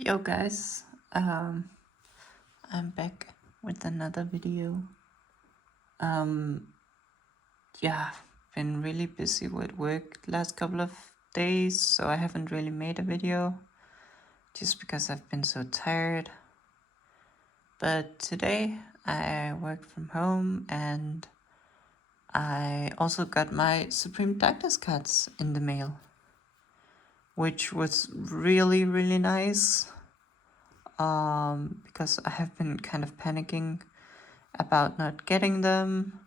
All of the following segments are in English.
Yo guys, I'm back with another video. Yeah, been really busy with work last couple of days, so I haven't really made a video just because I've been so tired. But today I work from home and I also got my Supreme Darkness cards in the mail, which was really, really nice. Because I have been kind of panicking about not getting them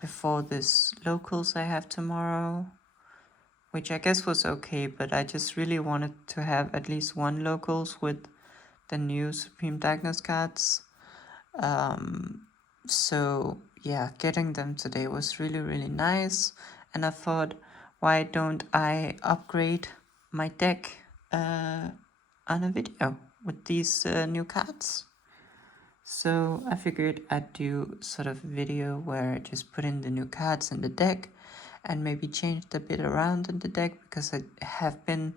before this locals I have tomorrow, which I guess was okay, but I just really wanted to have at least one locals with the new Supreme Darkness cards. So yeah, getting them today was really, really nice, and I thought, why don't I upgrade my deck on a video with these new cards? So I figured I'd do sort of a video where I just put in the new cards in the deck and maybe changed a bit around in the deck, because I have been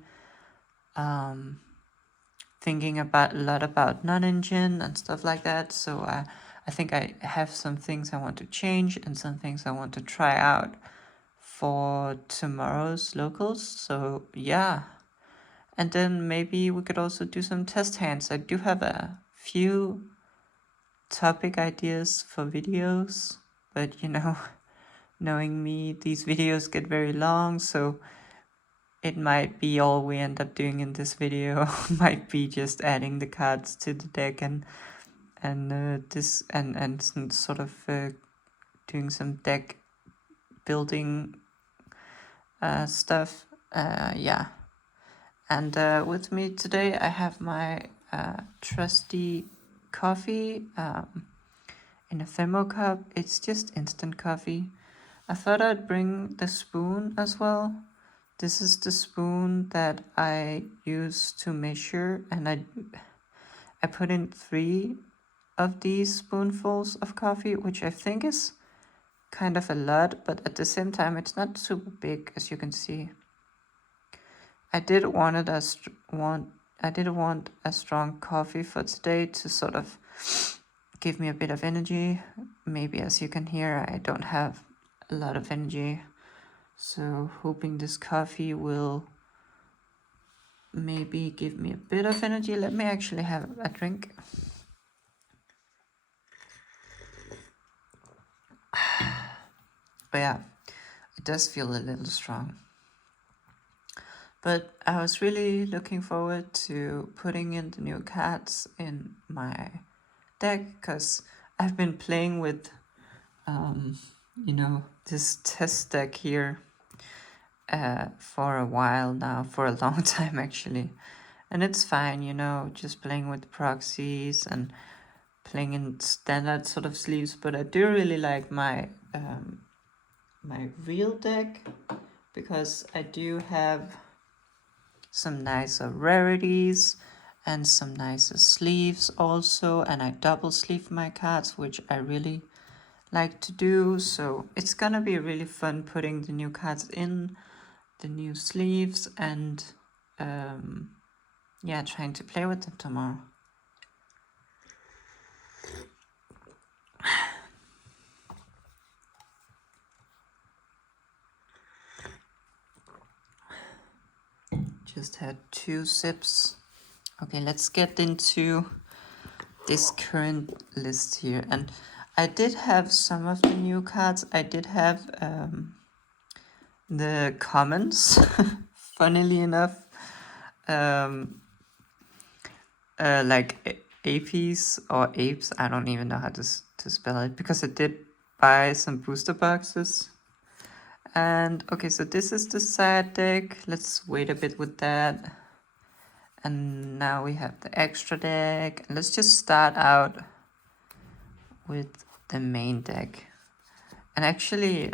thinking a lot about non-engine and stuff like that. So I think I have some things I want to change and some things I want to try out for tomorrow's locals. So yeah. And then maybe we could also do some test hands. I do have a few topic ideas for videos, but knowing me, these videos get very long, so it might be all we end up doing in this video might be just adding the cards to the deck and some sort of doing some deck building stuff. Yeah. And with me today I have my trusty coffee in a thermo cup. It's just instant coffee. I thought I'd bring the spoon as well. This is the spoon that I use to measure, and I put in 3 of these spoonfuls of coffee, which I think is kind of a lot, but at the same time it's not super big, as you can see. I did want a strong coffee for today to sort of give me a bit of energy. Maybe, as you can hear, I don't have a lot of energy, so hoping this coffee will maybe give me a bit of energy. Let me actually have a drink. But yeah, it does feel a little strong. But I was really looking forward to putting in the new cards in my deck, because I've been playing with this test deck here for a while now, for a long time actually, and it's fine, just playing with proxies and playing in standard sort of sleeves. But I do really like my my real deck, because I do have some nicer rarities and some nicer sleeves also, and I double sleeve my cards, which I really like to do. So it's gonna be really fun putting the new cards in the new sleeves and yeah, trying to play with them tomorrow. Just had 2 sips. Okay, let's get into this current list here. And I did have some of the new cards. I did have the commons, funnily enough, like apes or apes. I don't even know how to spell it, because I did buy some booster boxes. And okay, so this is the side deck. Let's wait a bit with that. And now we have the extra deck. And let's just start out with the main deck. And actually,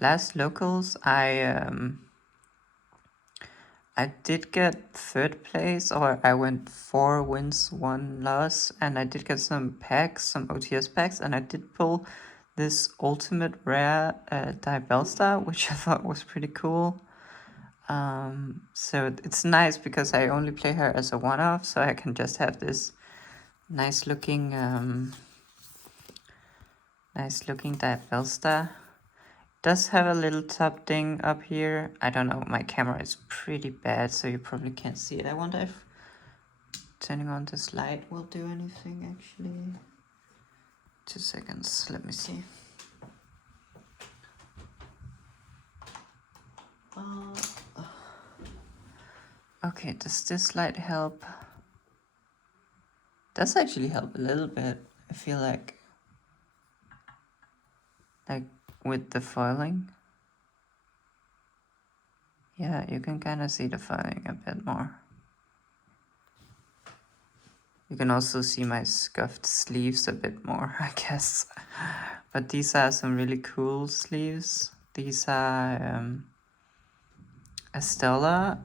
last locals, I did get 3rd place, or I went 4 wins, 1 loss, and I did get some packs, some OTS packs, and I did pull this ultimate rare Die Bellstar, which I thought was pretty cool. So it's nice because I only play her as a one-off, so I can just have this nice looking Diabellstar. Does have a little top thing up here. I don't know, my camera is pretty bad, so you probably can't see it. I wonder if turning on this light will do anything actually. 2 seconds, let me see. Okay, does this light help? Does actually help a little bit. I feel like with the foiling. Yeah, you can kind of see the foiling a bit more. You can also see my scuffed sleeves a bit more, I guess. But these are some really cool sleeves. These are a Stella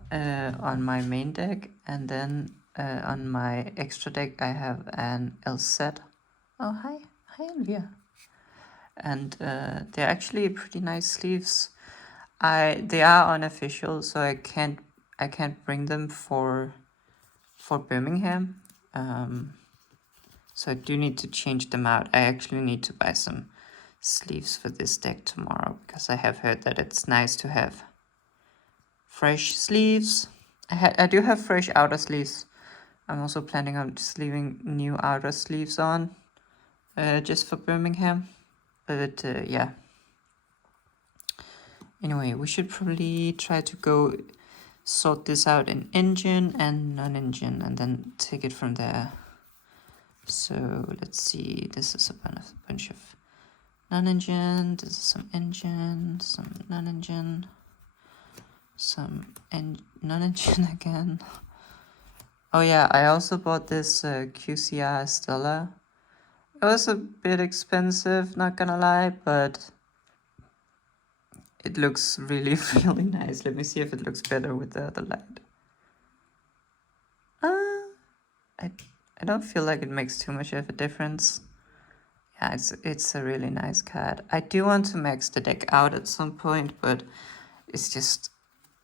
on my main deck, and then on my extra deck I have an LZ. Oh, hi Elvia. And they're actually pretty nice sleeves. They are unofficial, so I can't bring them for Birmingham. So I do need to change them out. I actually need to buy some sleeves for this deck tomorrow, because I have heard that it's nice to have fresh sleeves. I do have fresh outer sleeves. I'm also planning on just leaving new outer sleeves on, just for Birmingham. But yeah. Anyway, we should probably try to go sort this out in engine and non-engine, and then take it from there. So let's see, this is a bunch of non-engine, this is some engine, some non-engine, some non-engine again. Oh yeah, I also bought this QCR Stella. It was a bit expensive, not gonna lie, but it looks really, really nice. Let me see if it looks better with the other light. I don't feel like it makes too much of a difference. Yeah, it's a really nice card. I do want to max the deck out at some point, but it's just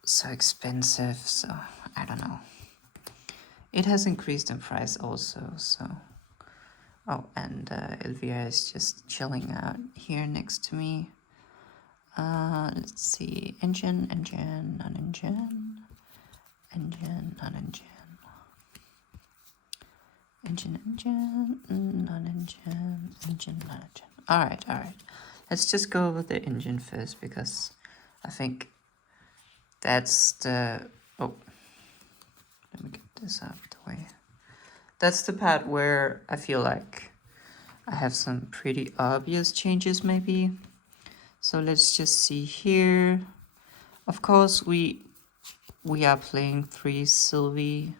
so expensive, so I don't know. It has increased in price also, so... Oh, and Elvira is just chilling out here next to me. Let's see, engine, non-engine, non-engine. Engine, non-engine, non-engine. All right. Let's just go over the engine first, because I think that's the... Oh, let me get this out of the way. That's the part where I feel like I have some pretty obvious changes maybe. So let's just see here. Of course, we are playing 3 Sylvie.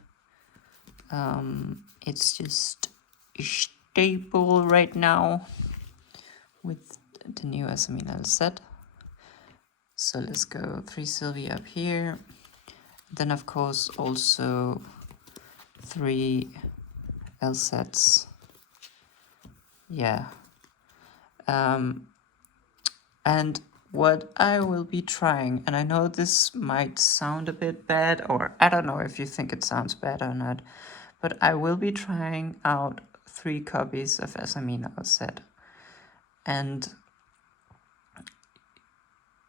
It's just stable right now with the new Asaminal set. So let's go 3 Sylvie up here. Then of course also 3 LSETs. Yeah. And what I will be trying, and I know this might sound a bit bad, or I don't know if you think it sounds bad or not, but I will be trying out 3 copies of Asamina set. And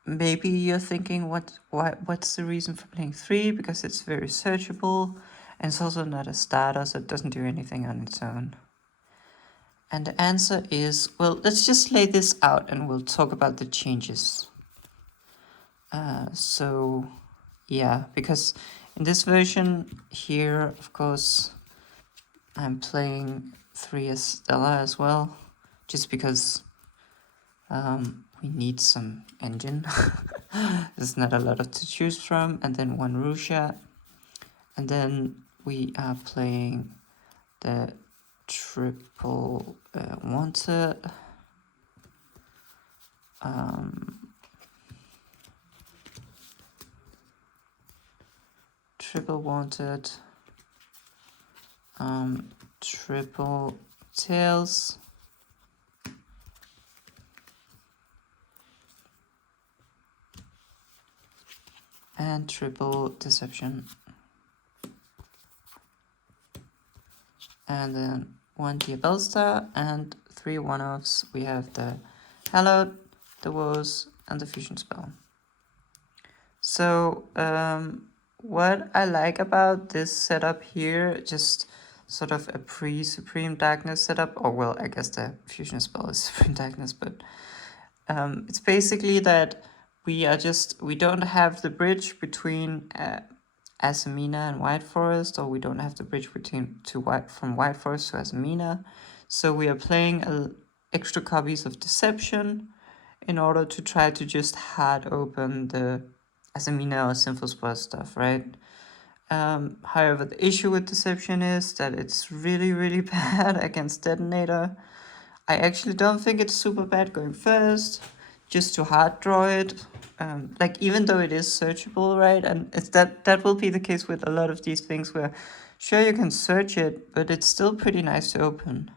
maybe you're thinking, what's the reason for playing 3? Because it's very searchable, and it's also not a starter, so it doesn't do anything on its own. And the answer is, well, let's just lay this out and we'll talk about the changes. So, yeah, because in this version here, of course, I'm playing 3 Stella as well, just because we need some engine. There's not a lot to choose from, and then 1 Rusha, and then we are playing the triple wanted. Triple wanted. Triple tails. and triple deception. And then 1 Diabell Star and 3 one-offs. We have the Hallowed, the Woes, and the Fusion Spell. So what I like about this setup here, just sort of a pre-Supreme Darkness setup, or well, I guess the Fusion Spell is Supreme Darkness, but it's basically that we don't have the bridge between Asamina and White Forest, or we don't have the bridge between from White Forest to Asamina. So we are playing extra copies of Deception in order to try to just hard open the Asamina or Sinful Spell stuff, right? However, the issue with Deception is that it's really, really bad against Detonator. I actually don't think it's super bad going first, just to hard draw it. Like, even though it is searchable, right? And it's that will be the case with a lot of these things where, sure, you can search it, but it's still pretty nice to open.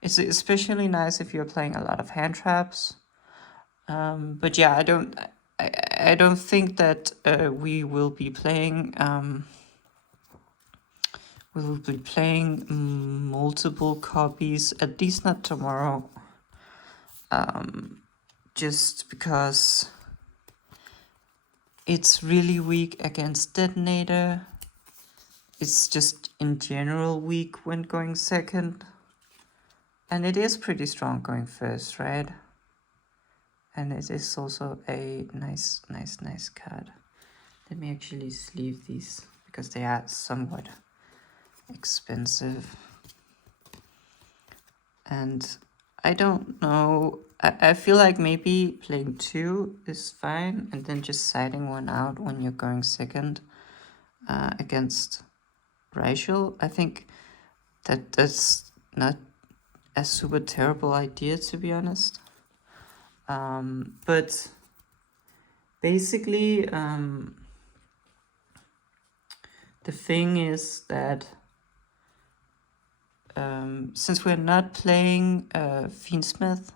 It's especially nice if you're playing a lot of hand traps. But yeah, I don't think that we will be playing multiple copies, at least not tomorrow. Just because it's really weak against Detonator. It's just in general weak when going second. And it is pretty strong going first, right? And it is also a nice card. Let me actually sleeve these because they are somewhat expensive. And I don't know. I feel like maybe playing 2 is fine and then just siding 1 out when you're going second against Rachel. I think that's not a super terrible idea, to be honest. But basically, the thing is that since we're not playing Fiendsmith,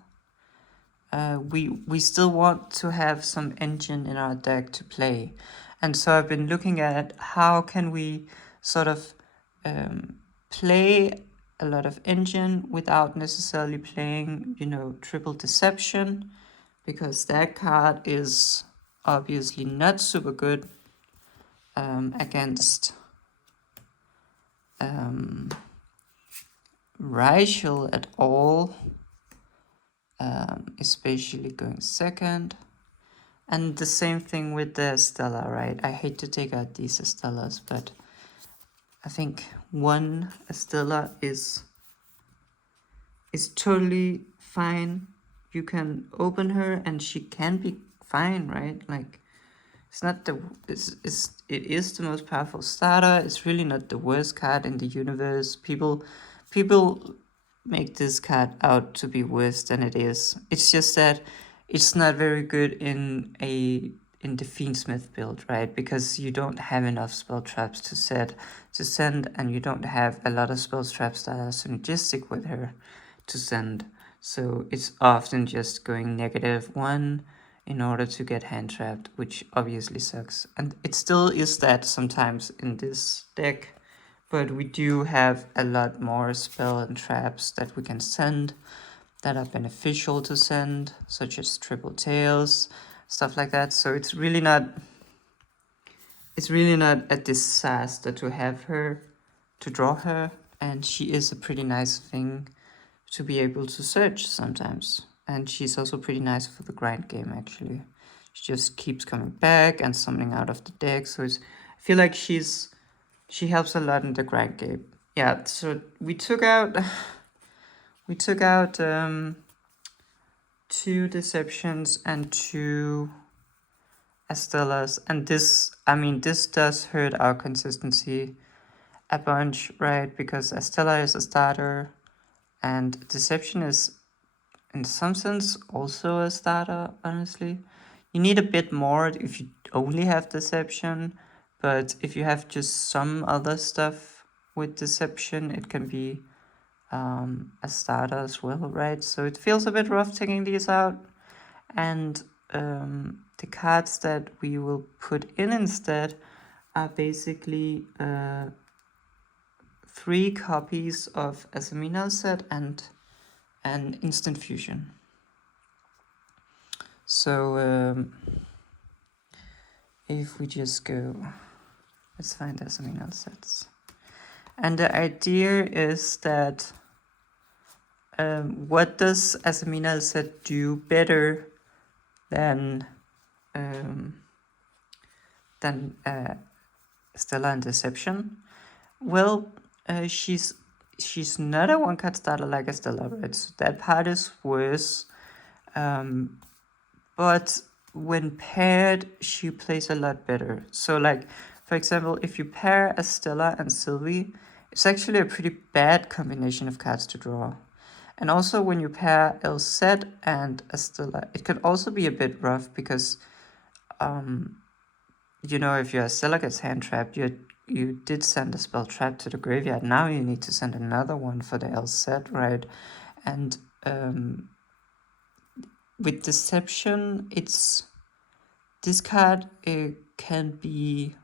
we still want to have some engine in our deck to play. And so I've been looking at how can we sort of play a lot of engine without necessarily playing, triple deception, because that card is obviously not super good against Rachel at all, especially going second. And the same thing with the Estella, right? I hate to take out these Estellas, but I think one Estella is totally fine. You can open her and she can be fine, right? Like, it's not it is the most powerful starter. It's really not the worst card in the universe. People make this card out to be worse than it is. It's just that it's not very good in the Fiendsmith build, right? Because you don't have enough spell traps to send, and you don't have a lot of spell traps that are synergistic with her to send. So it's often just going -1 in order to get hand trapped, which obviously sucks. And it still is that sometimes in this deck, but we do have a lot more spell and traps that we can send that are beneficial to send, such as triple tails, stuff like that. So it's really not a disaster to have her, to draw her, and she is a pretty nice thing to be able to search sometimes. And she's also pretty nice for the grind game, actually. She just keeps coming back and summoning out of the deck. So I feel like she helps a lot in the grind game. Yeah, so we took out 2 Deceptions and 2 Estellas. And this does hurt our consistency a bunch, right? Because Estella is a starter and Deception is, in some sense, also a starter, honestly. You need a bit more if you only have Deception, but if you have just some other stuff with Deception, it can be a starter as well, right? So it feels a bit rough taking these out. And the cards that we will put in instead are basically 3 copies of Asamina set and an instant fusion. So if we just go, let's find Asamina sets. And the idea is that what does Asamina set do better than Stella and Deception? Well, she's not a one-card starter like a Stella, right? So that part is worse. But when paired, she plays a lot better. So like, for example, if you pair a Stella and Sylvie, it's actually a pretty bad combination of cards to draw. And also when you pair LZ and a Stella, it can also be a bit rough because, you know, if your Stella gets hand trapped, you did send a spell trap to the graveyard. Now you need to send another one for the LZ, right? And with Deception, it's this card. It can be,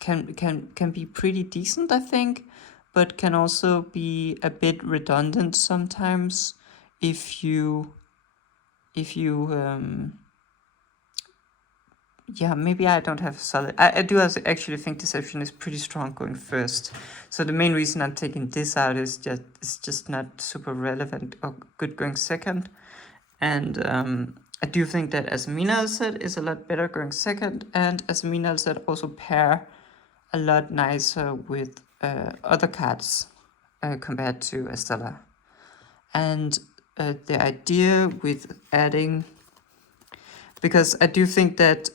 can be pretty decent, I think, but can also be a bit redundant sometimes if you maybe I don't have a solid. I do actually think Deception is pretty strong going first. So the main reason I'm taking this out is just not super relevant or good going second. And I do think that Asamina set is a lot better going second, and Asamina set also pair a lot nicer with other cards compared to Estella. And the idea with adding, because I do think that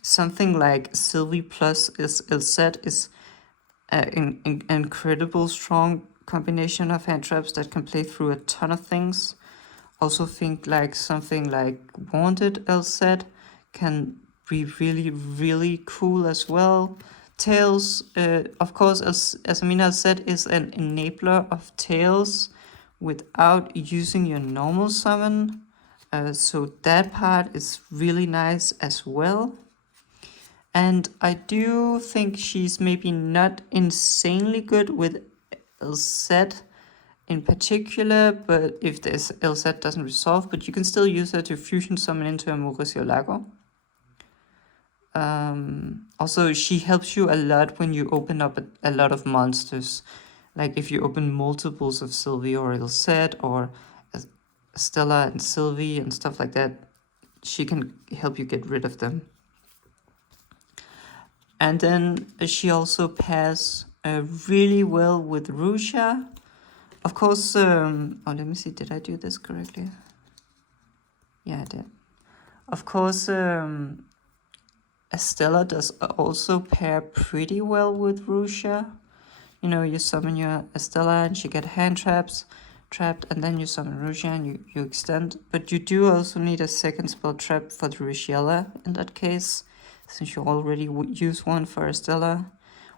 something like Sylvie plus LZ is an incredible strong combination of hand traps that can play through a ton of things. Also think like something like Wanted LZ can be really, really cool as well. Tails, of course, as Amina said, is an enabler of Tails without using your normal summon. So that part is really nice as well. And I do think she's maybe not insanely good with LZ in particular, but if this LZ doesn't resolve, but you can still use her to fusion summon into a Mauricio Lago. Also, she helps you a lot when you open up a lot of monsters. Like if you open multiples of Sylvie or LZ or Stella and Sylvie and stuff like that, she can help you get rid of them. And then she also pairs really well with Rusha. Of course, let me see, did I do this correctly? Yeah, I did. Of course, Estella does also pair pretty well with Rusha. You know, you summon your Estella and she get hand trapped, and then you summon Rusha and you extend. But you do also need a second spell trap for the Rushiella in that case, since you already use one for Estella.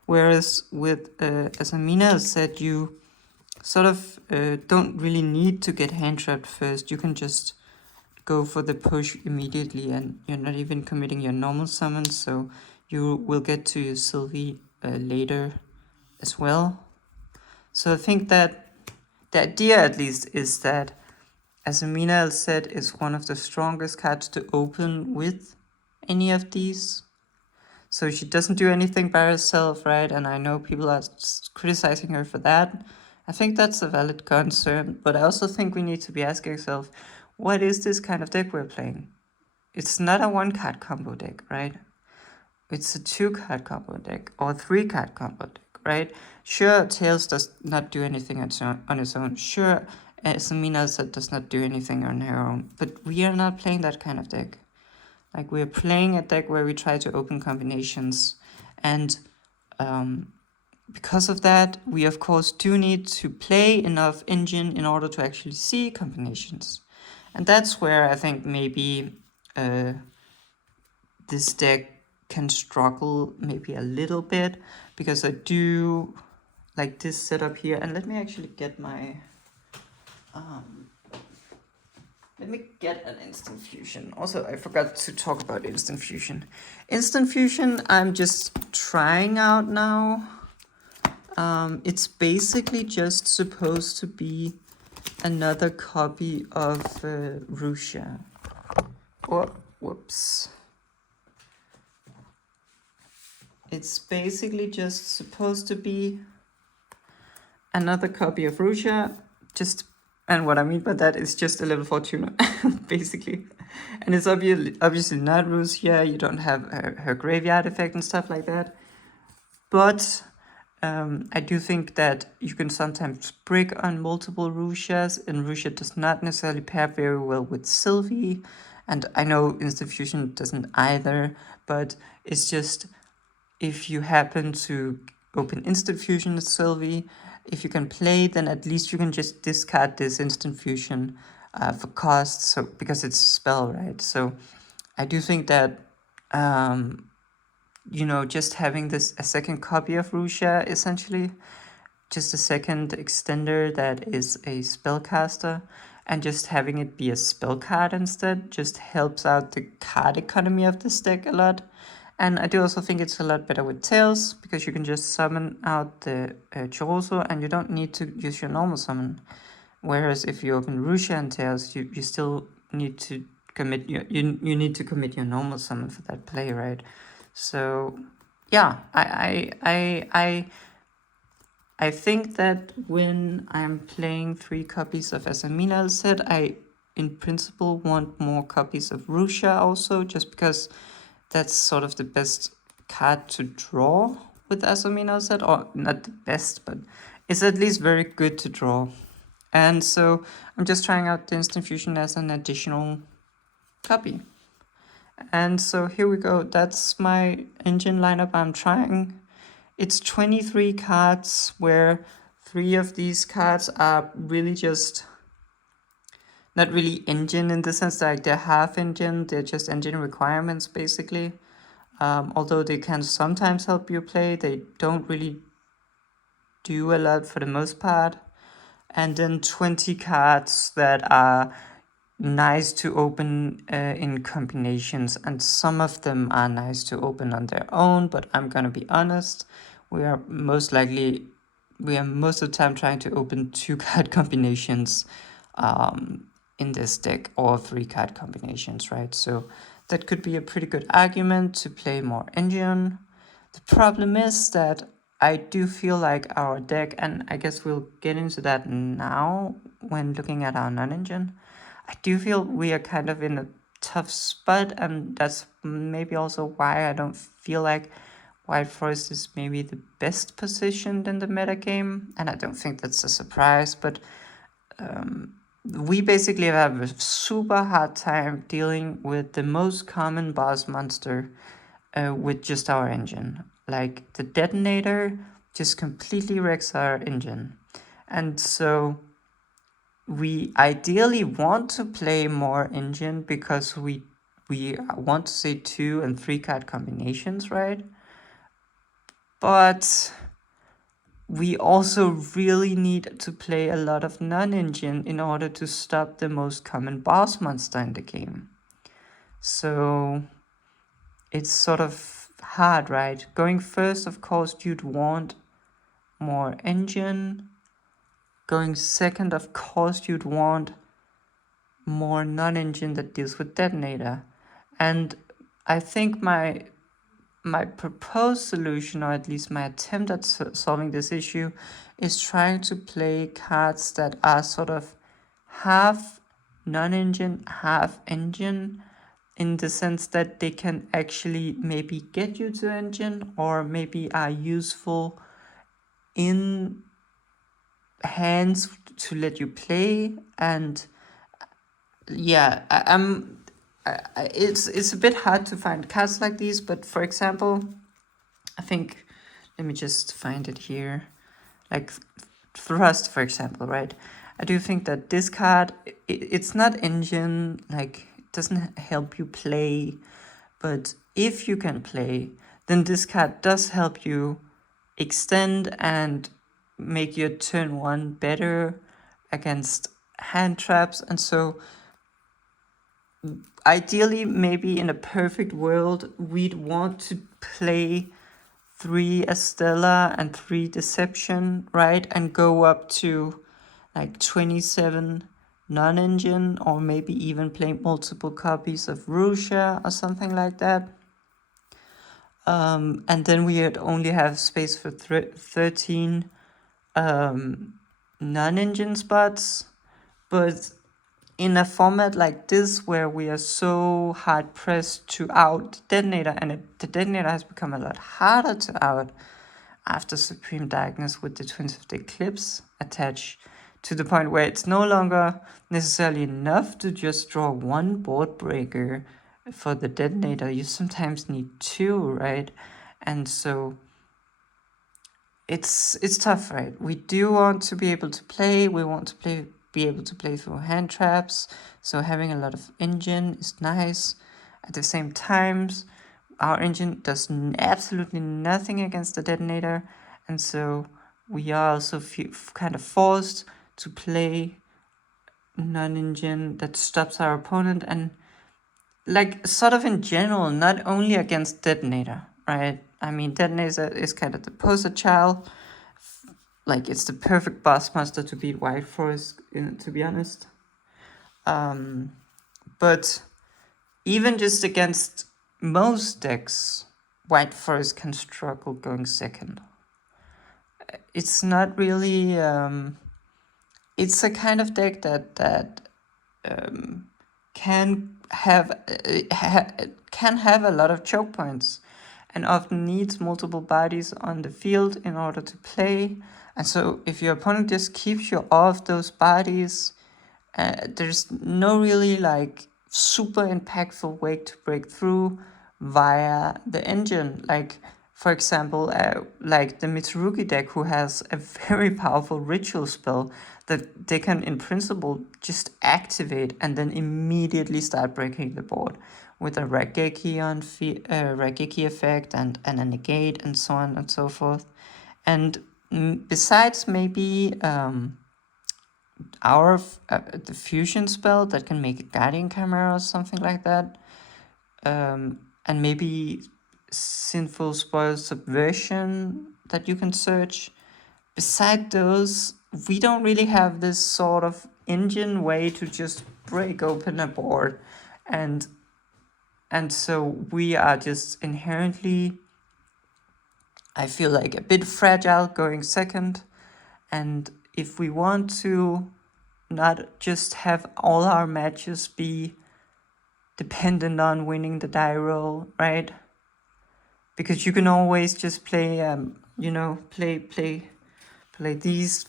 Whereas with, as Amina said, you sort of don't really need to get hand trapped first. You can just go for the push immediately and you're not even committing your normal summons, so you will get to your Sylvie later as well. So I think that the idea at least is that, as Amina said, is one of the strongest cards to open with any of these. So she doesn't do anything by herself, right? And I know people are criticizing her for that. I think that's a valid concern, but I also think we need to be asking ourselves, what is this kind of deck we're playing? It's not a 1-card combo deck, right? It's a 2-card combo deck or 3-card combo deck, right? Sure, Tails does not do anything on its own. Sure, Samina does not do anything on her own, but we are not playing that kind of deck. Like, we're playing a deck where we try to open combinations, and because of that, we of course do need to play enough engine in order to actually see combinations. And that's where I think maybe this deck can struggle maybe a little bit, because I do like this setup here. And let me actually get my Let me get an instant fusion. Also, I forgot to talk about instant fusion. Instant fusion, I'm just trying out now. It's basically just supposed to be another copy of Russia. Oh, whoops. It's basically just supposed to be another copy of Russia, and what I mean by that is just a level 4 tuner, basically. And it's obviously not Russia, you don't have her graveyard effect and stuff like that. But I do think that you can sometimes brick on multiple Russias, and Russia does not necessarily pair very well with Sylvie. And I know Instant Fusion doesn't either, but it's just if you happen to open Instant Fusion with Sylvie, if you can play, then at least you can just discard this Instant Fusion for cost, so because it's a spell, right? So I do think that just having a second copy of Russia, essentially, just a second extender that is a spellcaster, and just having it be a spell card instead just helps out the card economy of this deck a lot. And I do also think it's a lot better with Tails, because you can just summon out the Choroso and you don't need to use your normal summon. Whereas if you open Russia and Tails, you still need to commit you need to commit your normal summon for that play, right? So yeah, I think that when I'm playing 3 copies of Asaminal set, I in principle want more copies of Russia also, just because that's sort of the best card to draw with Asaminal set, or not the best, but it's at least very good to draw. And so I'm just trying out the Instant Fusion as an additional copy. And so here we go. That's my engine lineup I'm trying. It's 23 cards, where 3 of these cards are really just not really engine in the sense that they're half engine, they're just engine requirements basically. Although they can sometimes help you play, they don't really do a lot for the most part. And then 20 cards that are nice to open in combinations, and some of them are nice to open on their own, but I'm gonna be honest, we are most of the time trying to open 2-card combinations in this deck, or 3-card combinations, right? So that could be a pretty good argument to play more engine. The problem is that I do feel like our deck, and I guess we'll get into that now when looking at our non-engine, I do feel we are kind of in a tough spot, and that's maybe also why I don't feel like White Forest is maybe the best positioned in the metagame, and I don't think that's a surprise, but we basically have a super hard time dealing with the most common boss monster with just our engine. Like, the detonator just completely wrecks our engine. And so we ideally want to play more engine, because we want to say 2 and 3-card combinations, right? But we also really need to play a lot of non-engine in order to stop the most common boss monster in the game. So it's sort of hard, right? Going first, of course, you'd want more engine. Going second, of course, you'd want more non-engine that deals with detonator. And I think my proposed solution, or at least my attempt at solving this issue, is trying to play cards that are sort of half non-engine, half engine, in the sense that they can actually maybe get you to engine, or maybe are useful in hands to let you play. And yeah, it's a bit hard to find cards like these, but for example, I think, let me just find it here, like Thrust, for example, right? I do think that this card, it's not engine, like, it doesn't help you play, but if you can play, then this card does help you extend and make your turn 1 better against hand traps, and so ideally, maybe in a perfect world, we'd want to play 3 Estella and 3 Deception, right? And go up to like 27 non-engine, or maybe even play multiple copies of Russia or something like that. And then we would only have space for 13 non-engine spots. But in a format like this, where we are so hard pressed to out detonator, and the detonator has become a lot harder to out after Supreme Darkness with the Twins of the Eclipse attached, to the point where it's no longer necessarily enough to just draw 1 board breaker for the detonator. You sometimes need 2, right? And so it's tough, right? We do want to be able to play. We want to be able to play through hand traps. So having a lot of engine is nice. At the same time, our engine does absolutely nothing against the detonator, and so we are also kind of forced to play non-engine that stops our opponent, and like sort of in general, not only against detonator, right? I mean, detonator is kind of the poster child. Like, it's the perfect boss monster to beat White Forest, to be honest. But even just against most decks, White Forest can struggle going second. It's not really. It's a kind of deck that can have a lot of choke points, and often needs multiple bodies on the field in order to play. And so, if your opponent just keeps you off those bodies, there's no really like super impactful way to break through via the engine. Like, for example, like the Mitsurugi deck, who has a very powerful ritual spell that they can, in principle, just activate and then immediately start breaking the board with a Raigeki Raigeki effect and a negate and so on and so forth. And besides maybe the fusion spell that can make a guardian camera or something like that, and maybe sinful spoil subversion that you can search. Beside those, we don't really have this sort of engine way to just break open a board, and so we are just inherently, I feel like, a bit fragile going second. And if we want to not just have all our matches be dependent on winning the die roll, right? Because you can always just play, play these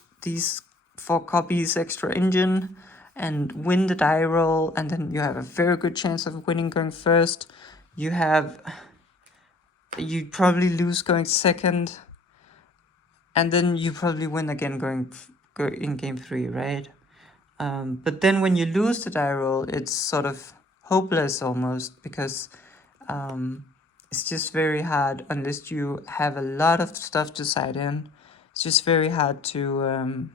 4 copies extra engine and win the die roll, and then you have a very good chance of winning going first. You probably lose going second, and then you probably win again going in game 3, right? But then when you lose the die roll, it's sort of hopeless almost, because it's just very hard, unless you have a lot of stuff to side in. It's just very hard to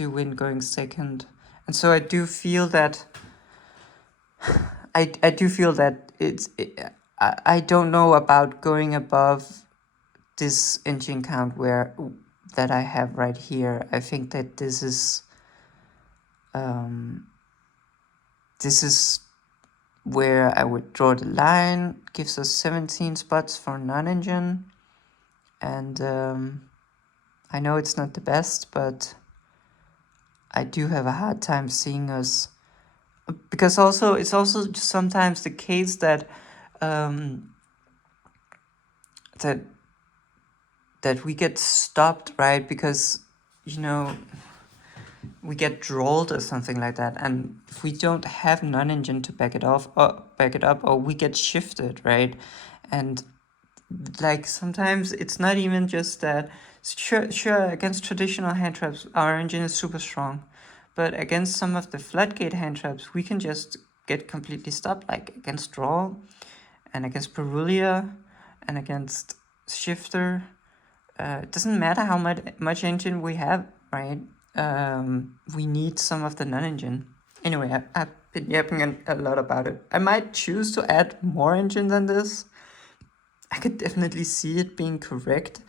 win going second. And so I do feel that I don't know about going above this engine count that I have right here. I think that this is where I would draw the line. Gives us 17 spots for non-engine, and I know it's not the best, but I do have a hard time seeing us, because it's also sometimes the case that that we get stopped, right? Because we get drawled or something like that, and if we don't have non-engine to back it up, or we get shifted, right? And like sometimes it's not even just that. Sure, against traditional hand traps, our engine is super strong, but against some of the floodgate hand traps, we can just get completely stopped, like against draw, and against Perulia, and against shifter. It doesn't matter how much engine we have, right? we need some of the non-engine. Anyway, I've been yapping a lot about it. I might choose to add more engine than this. I could definitely see it being correct.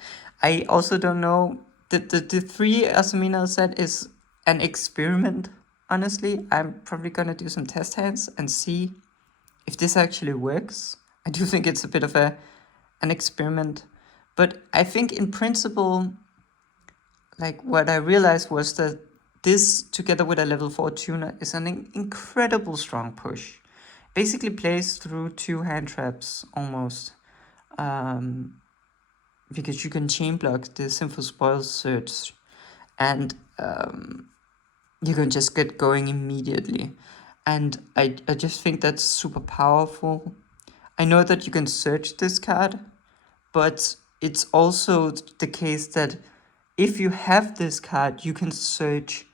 I also don't know. The 3 amino set is an experiment, honestly. I'm probably gonna do some test hands and see if this actually works. I do think it's a bit of an experiment. But I think in principle, like what I realized was that this, together with a level 4 tuner, is an incredible strong push. Basically plays through 2 hand traps almost. Because you can chain block the Sinful Spoils search, and you can just get going immediately. And I just think that's super powerful. I know that you can search this card, but it's also the case that if you have this card, you can search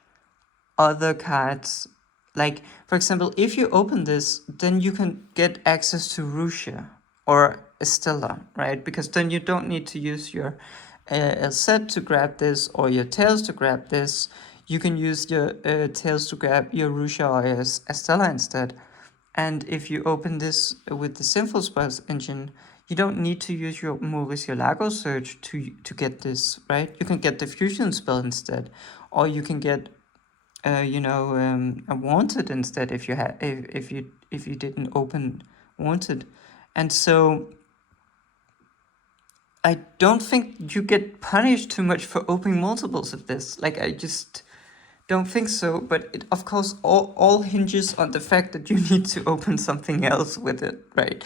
other cards. Like, for example, if you open this, then you can get access to Russia or Estella, right? Because then you don't need to use your set to grab this or your tails to grab this. You can use your tails to grab your Russia or your Estella instead. And if you open this with the Sinful Spoils engine, you don't need to use your Mauricio Lago search to get this, right? You can get the fusion spell instead, or you can get a wanted instead if you had if you didn't open wanted. And so I don't think you get punished too much for opening multiples of this. Like, I just don't think so. But it, of course, all hinges on the fact that you need to open something else with it, right?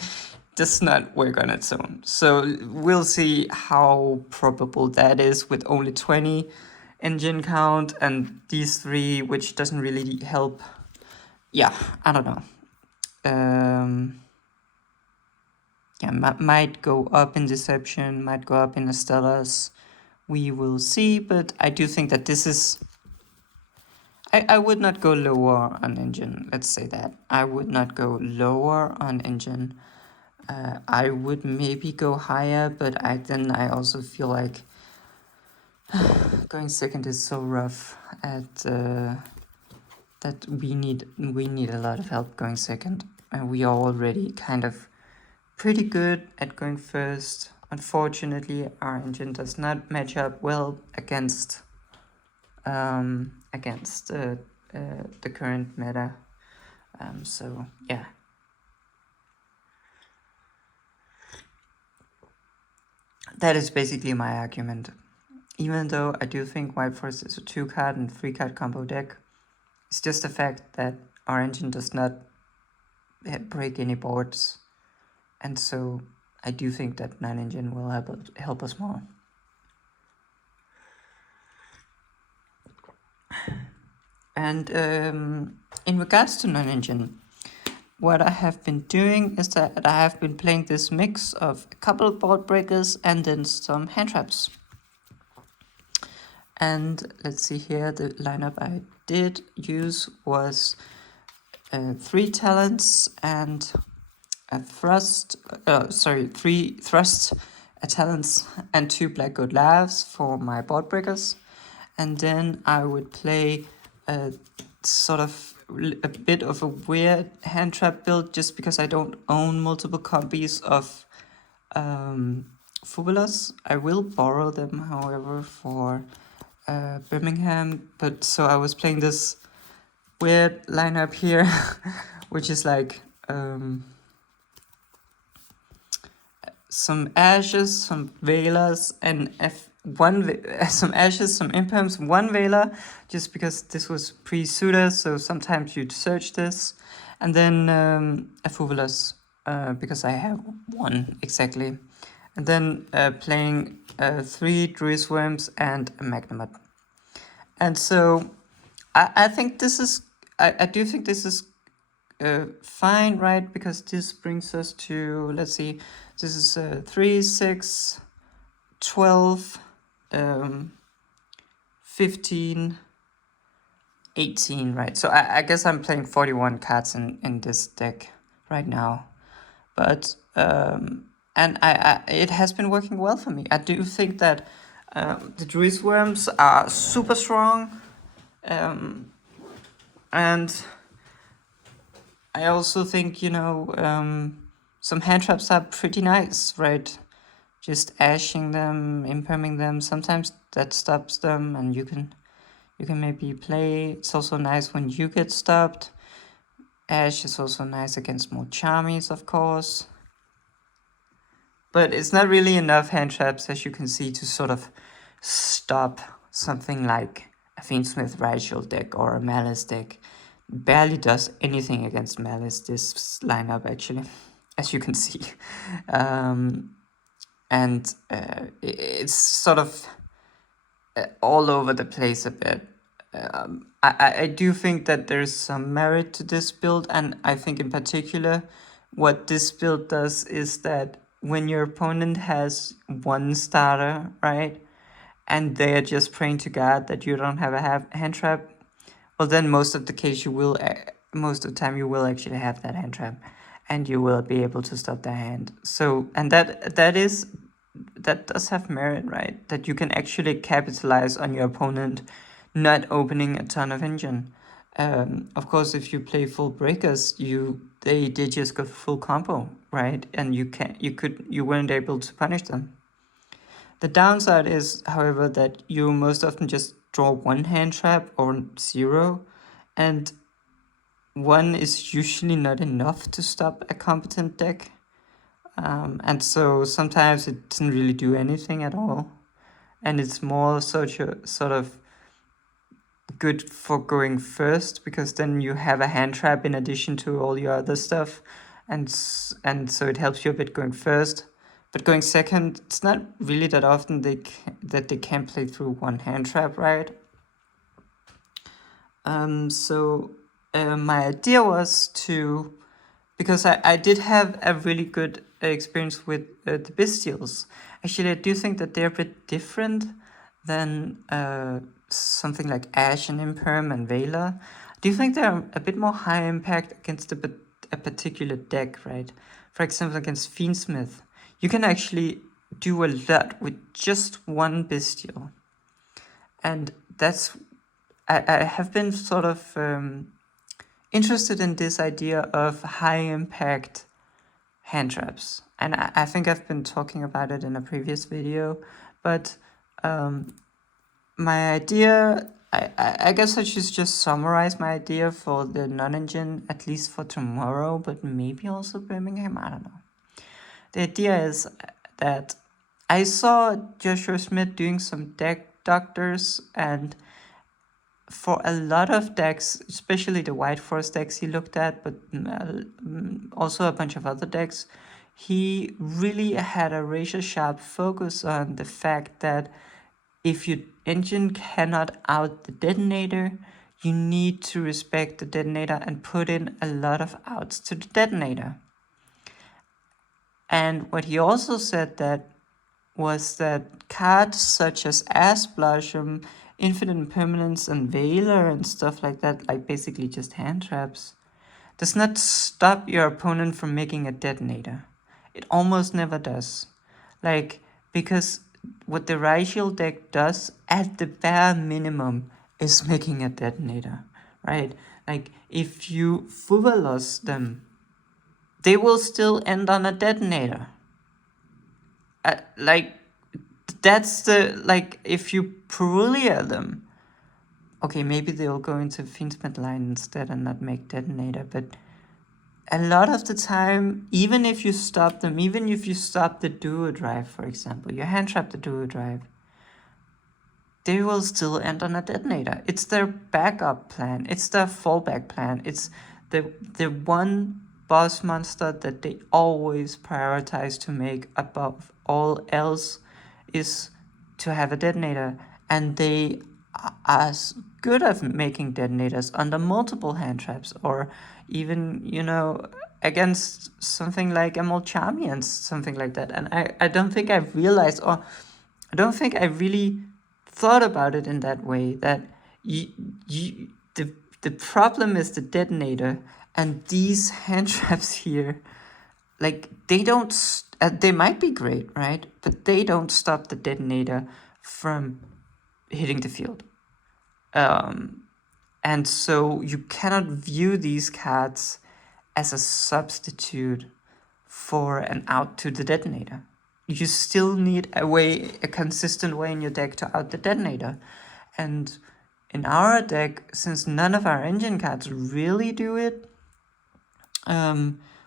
Does not work on its own. So we'll see how probable that is with only 20 engine count and these 3, which doesn't really help. Yeah, I don't know. Yeah, might go up in Deception, might go up in Estella's. We will see, but I do think that this is... I would not go lower on engine, let's say that. I would not go lower on engine. I would maybe go higher, but I also feel like going second is so rough at that we need a lot of help going second, and we are already kind of pretty good at going first. Unfortunately, our engine does not match up well against the current meta. So yeah. That is basically my argument. Even though I do think White Forest is a 2-card and 3-card combo deck, it's just the fact that our engine does not break any boards. And so I do think that 9-engine will help us more. And in regards to 9-engine, what I have been doing is that I have been playing this mix of a couple of board breakers and then some hand traps. And let's see here, the lineup I did use was 3 talents and a thrust, 3 thrusts, a talents and 2 black gold laughs for my board breakers. And then I would play sort of a bit of a weird hand trap build just because I don't own multiple copies of Fubulas. I will borrow them, however, for Birmingham. But so I was playing this weird lineup here, which is like some Ashes, some Veilers, and some Ashes, some Imperms, 1 Veiler, just because this was pre-SUDA, so sometimes you'd search this, and then a Fubulas, because I have 1 exactly, and then playing 3 Druid Worms and a Magnamut. And so I think this is, I do think this is fine, right? Because this brings us to, let's see, this is 3, 6, 12, 15, 18, right? So I guess I'm playing 41 cards in this deck right now. But, and it has been working well for me. I do think that the Druid Worms are super strong. And I also think, some hand traps are pretty nice, right? Just ashing them, imperming them, sometimes that stops them, and you can maybe play. It's also nice when you get stopped. Ash is also nice against more charmies, of course. But it's not really enough hand traps, as you can see, to sort of stop something like a Fiendsmith Rigel deck or a Malice deck. Barely does anything against Malice, this lineup, actually, as you can see. And it's sort of all over the place a bit. I do think that there's some merit to this build, and I think in particular what this build does is that when your opponent has one starter, right, and they're just praying to God that you don't have a hand trap, well, then most of the time you will actually have that hand trap, and you will be able to stop their hand. So, and that does have merit, right? That you can actually capitalize on your opponent not opening a ton of engine. Of course, if you play full breakers, they just go full combo, right? And you weren't able to punish them. The downside is, however, that you most often just draw one hand trap or zero, and one is usually not enough to stop a competent deck. And so sometimes it doesn't really do anything at all. And it's more sort of good for going first, because then you have a hand trap in addition to all your other stuff. And so it helps you a bit going first. But going second, it's not really that often that they can play through one hand trap, right? So my idea was to, because I did have a really good experience with the Bestials. Actually, I do think that they're a bit different than something like Ash and Imperm and Vela. I do think they're a bit more high impact against a particular deck, right? For example, against Fiendsmith, you can actually do a lot with just one Bestial. And I have been sort of interested in this idea of high impact hand traps. And I think I've been talking about it in a previous video, but my idea, I guess I should just summarize my idea for the non-engine, at least for tomorrow, but maybe also Birmingham, I don't know. The idea is that I saw Joshua Smith doing some deck doctors, and for a lot of decks, especially the White Forest decks he looked at, but also a bunch of other decks, he really had a razor sharp focus on the fact that if your engine cannot out the detonator, you need to respect the detonator and put in a lot of outs to the detonator. And what he also said was that cards such as Ass Blossom, Infinite Impermanence, and Veiler and stuff like that, like basically just hand traps, does not stop your opponent from making a detonator. It almost never does. Because what the Rigel deck does at the bare minimum is making a detonator, right? Like, if you Fuvalos them, they will still end on a detonator. If you Perulia them, okay, maybe they'll go into Fiendsmith line instead and not make detonator, but a lot of the time, even if you stop them, even if you stop the duo drive, for example, you hand trap the duo drive, they will still end on a detonator. It's their backup plan. It's their fallback plan. It's the one boss monster that they always prioritize to make above all else is to have a detonator. And they are good at making detonators under multiple hand traps, or even, against something like Emerald Charmians, something like that. And I don't think I realized, or I don't think I really thought about it in that way, that the problem is the detonator, and these hand traps here, like, they might be great, right? But they don't stop the detonator from hitting the field. And so you cannot view these cards as a substitute for an out to the detonator. You still need a consistent way in your deck to out the detonator. And in our deck, since none of our engine cards really do it,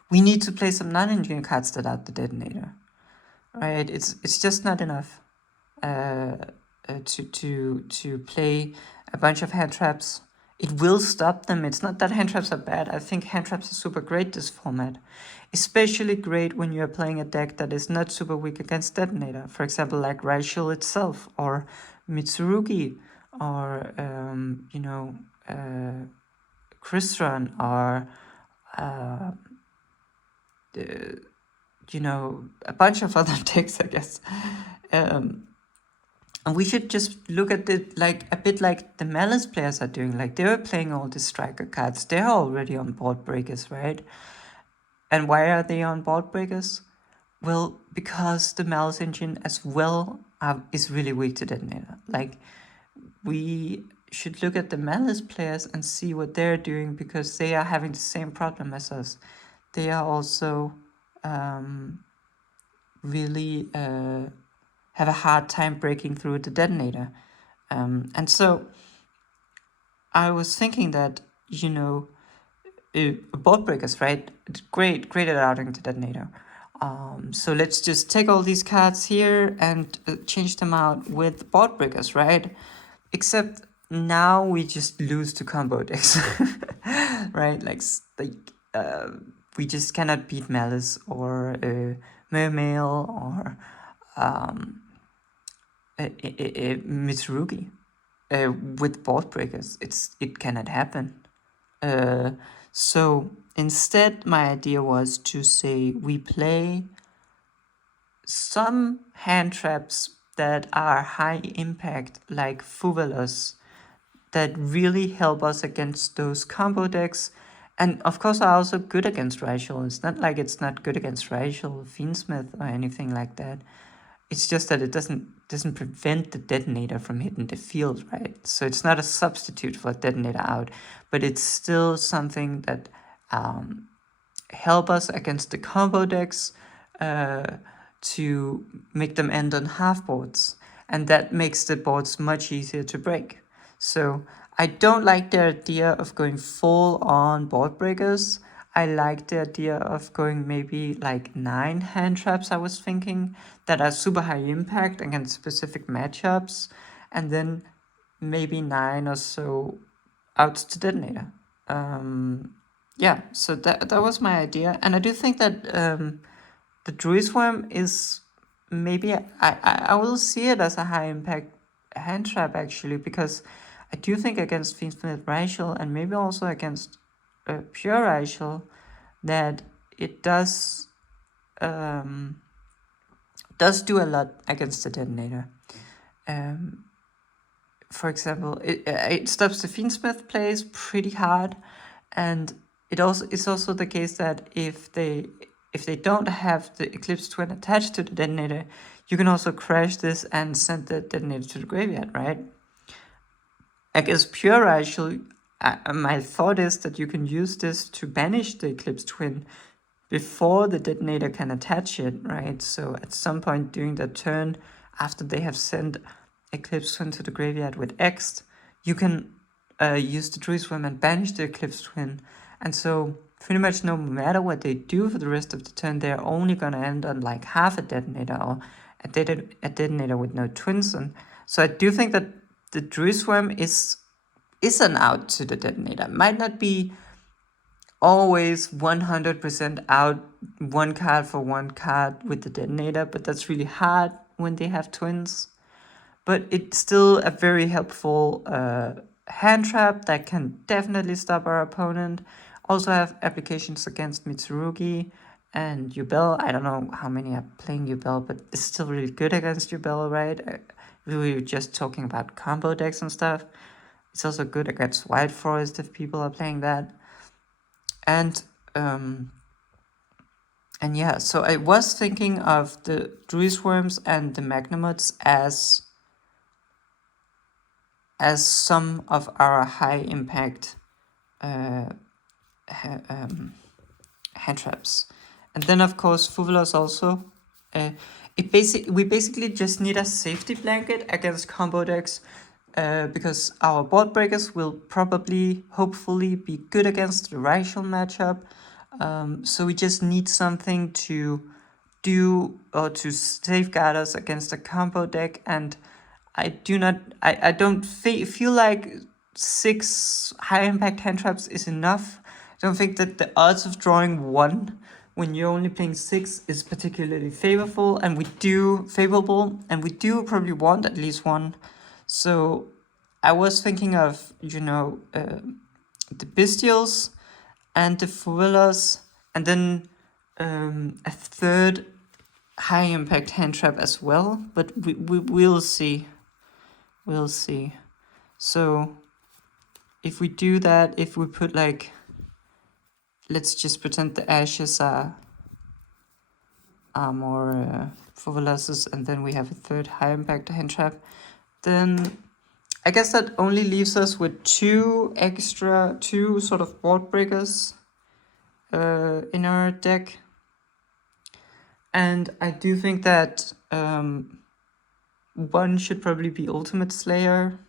we need to play some non-engine cards that out the detonator. Right? It's just not enough to play a bunch of hand traps. It will stop them. It's not that hand traps are bad. I think hand traps are super great this format. Especially great when you're playing a deck that is not super weak against detonator. For example, like Raichel itself, or Mitsurugi, or Crystron, or a bunch of other decks, I guess. And we should just look at it like a bit like the Malice players are doing. Like, they were playing all the striker cards. They're already on board breakers, right? And why are they on board breakers? Well, because the Malice engine as well is really weak to detonator. Like, we should look at the Malice players and see what they're doing, because they are having the same problem as us. They are also really have a hard time breaking through the detonator. And so I was thinking that, board breakers, right? It's great at outing the detonator. So let's just take all these cards here and change them out with board breakers, right? Except now we just lose to combo decks, right? We just cannot beat Malice or Mermail or Mitsurugi with board breakers. It cannot happen. So instead, my idea was to say we play some hand traps that are high impact, like Fuvelos, that really help us against those combo decks. And of course are also good against Raichel. It's not like it's not good against Raichel, Fiendsmith, or anything like that. It's just that it doesn't prevent the detonator from hitting the field, right? So it's not a substitute for a detonator out, but it's still something that help us against the combo decks to make them end on half boards, and that makes the boards much easier to break. So I don't like the idea of going full on board breakers. I like the idea of going maybe like 9 hand traps, I was thinking, that are super high impact against specific matchups, and then maybe 9 or so outs to detonator. Yeah, so that was my idea. And I do think that the Druid Swarm is maybe, I will see it as a high impact hand trap, actually, because I do think against Fiendsmith Raichel, and maybe also against pure Raichel, that it does do a lot against the detonator. For example, it stops the Fiendsmith plays pretty hard, and it's also the case that if they don't have the Eclipse Twin attached to the detonator, you can also crash this and send the detonator to the graveyard, right? I guess pure Raichel, my thought is that you can use this to banish the Eclipse Twin before the detonator can attach it, right? So at some point during the turn, after they have sent Eclipse Twin to the graveyard with X, you can use the Druid Swarm and banish the Eclipse Twin. And so pretty much no matter what they do for the rest of the turn, they're only gonna end on like half a detonator, or a detonator with no twins. And so I do think that the Druid Swarm is an out to the detonator. Might not be always 100% out one card for one card with the detonator, but that's really hard when they have twins. But it's still a very helpful hand trap that can definitely stop our opponent. Also have applications against Mitsurugi and Yubel. I don't know how many are playing Yubel, but it's still really good against Yubel, right? We were just talking about combo decks and stuff. It's also good against Wild Forest if people are playing that. And yeah, so I was thinking of the Druid Swarms and the Magnamods as as some of our high impact hand traps. And then of course Fuvelos also. We basically just need a safety blanket against combo decks, because our board breakers will probably, hopefully, be good against the Raichu matchup. So we just need something to do or to safeguard us against a combo deck. And I don't feel like 6 high impact hand traps is enough. I don't think that the odds of drawing 1 when you're only playing 6 is particularly favorable, and we do probably want at least 1. So I was thinking of, the Bestials and the Fuelas, and then a third high impact hand trap as well, but we'll see. We'll see. So if we do that, if we put like, let's just pretend the ashes are more Fuveluses, and then we have a third high impact hand trap, then I guess that only leaves us with 2 sort of board breakers in our deck. And I do think that one should probably be Ultimate Slayer.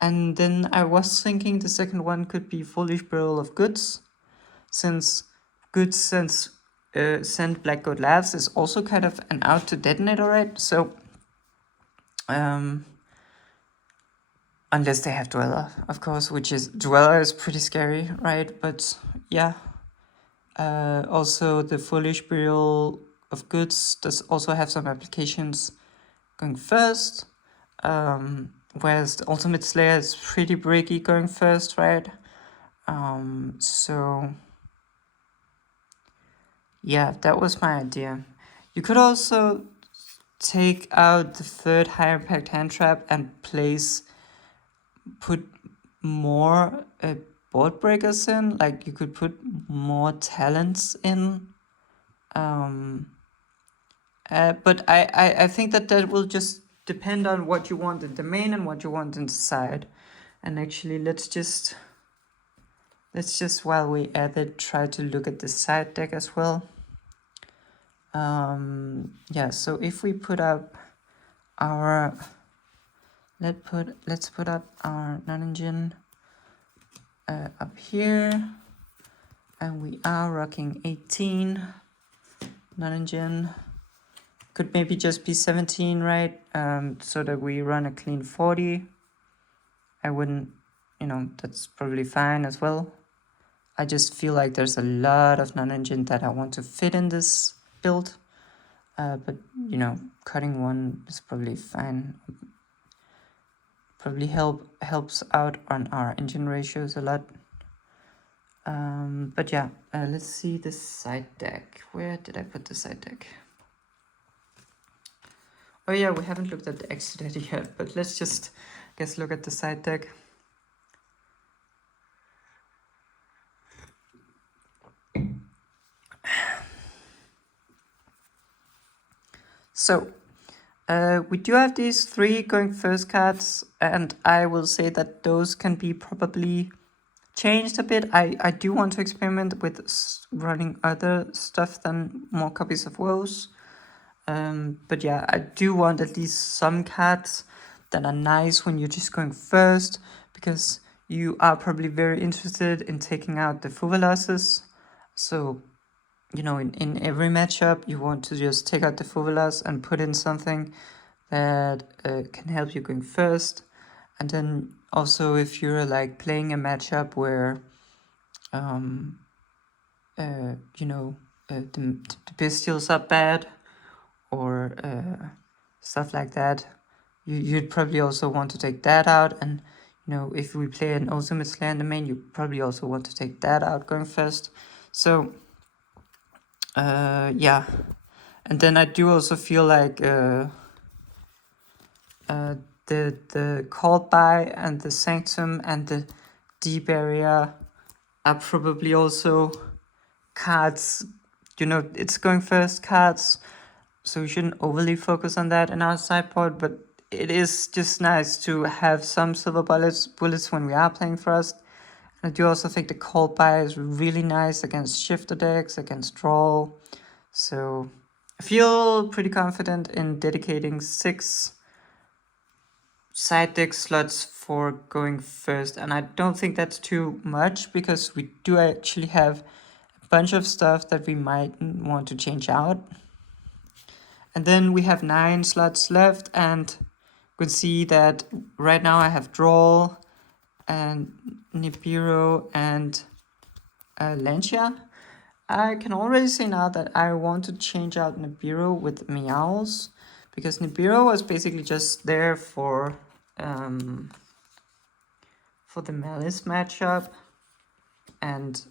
And then I was thinking the second one could be Foolish Barrel of Goods, since Goods send Black Goat Labs is also kind of an out to detonate already. So unless they have Dweller, of course, Dweller is pretty scary, right? But yeah. Also the Foolish Burial of Goods does also have some applications going first, whereas the Ultimate Slayer is pretty breaky going first, right? So yeah, that was my idea. You could also take out the third high impact hand trap and put more board breakers in, like you could put more talents in. But I think that will just depend on what you want in the main and what you want in the side. And actually, let's just while we at it, try to look at the side deck as well. Yeah, so if we put up our let's put up our non-engine up here, and we are rocking 18 non-engine. Could maybe just be 17, right? So that we run a clean 40. I wouldn't, that's probably fine as well. I just feel like there's a lot of non-engine that I want to fit in this build. But, cutting 1 is probably fine. Probably helps out on our engine ratios a lot. But yeah, let's see the side deck. Where did I put the side deck? Oh yeah, we haven't looked at the Exodus yet, but let's just, look at the side deck. So, we do have these 3 going first cards, and I will say that those can be probably changed a bit. I do want to experiment with running other stuff than more copies of Woes. But yeah, I do want at least some cards that are nice when you're just going first, because you are probably very interested in taking out the Fuveluses. So, in every matchup, you want to just take out the Fuvelas and put in something that can help you going first. And then also, if you're like playing a matchup where, the Bestials are bad, or stuff like that, you'd probably also want to take that out. And if we play an Ultimate Slayer in the main, you probably also want to take that out going first. So yeah, and then I do also feel like the Called By and the Sanctum and the Deep Area are probably also cards, it's going first cards, so we shouldn't overly focus on that in our sideboard. But it is just nice to have some silver bullets when we are playing Frost. And I do also think the Cold Buy is really nice against shifter decks, against draw. So I feel pretty confident in dedicating 6 side deck slots for going first. And I don't think that's too much because we do actually have a bunch of stuff that we might want to change out. And then we have 9 slots left, and you can see that right now I have draw and Nibiru and Lancia. I can already say now that I want to change out Nibiru with Meows, because Nibiru was basically just there for the Malice matchup and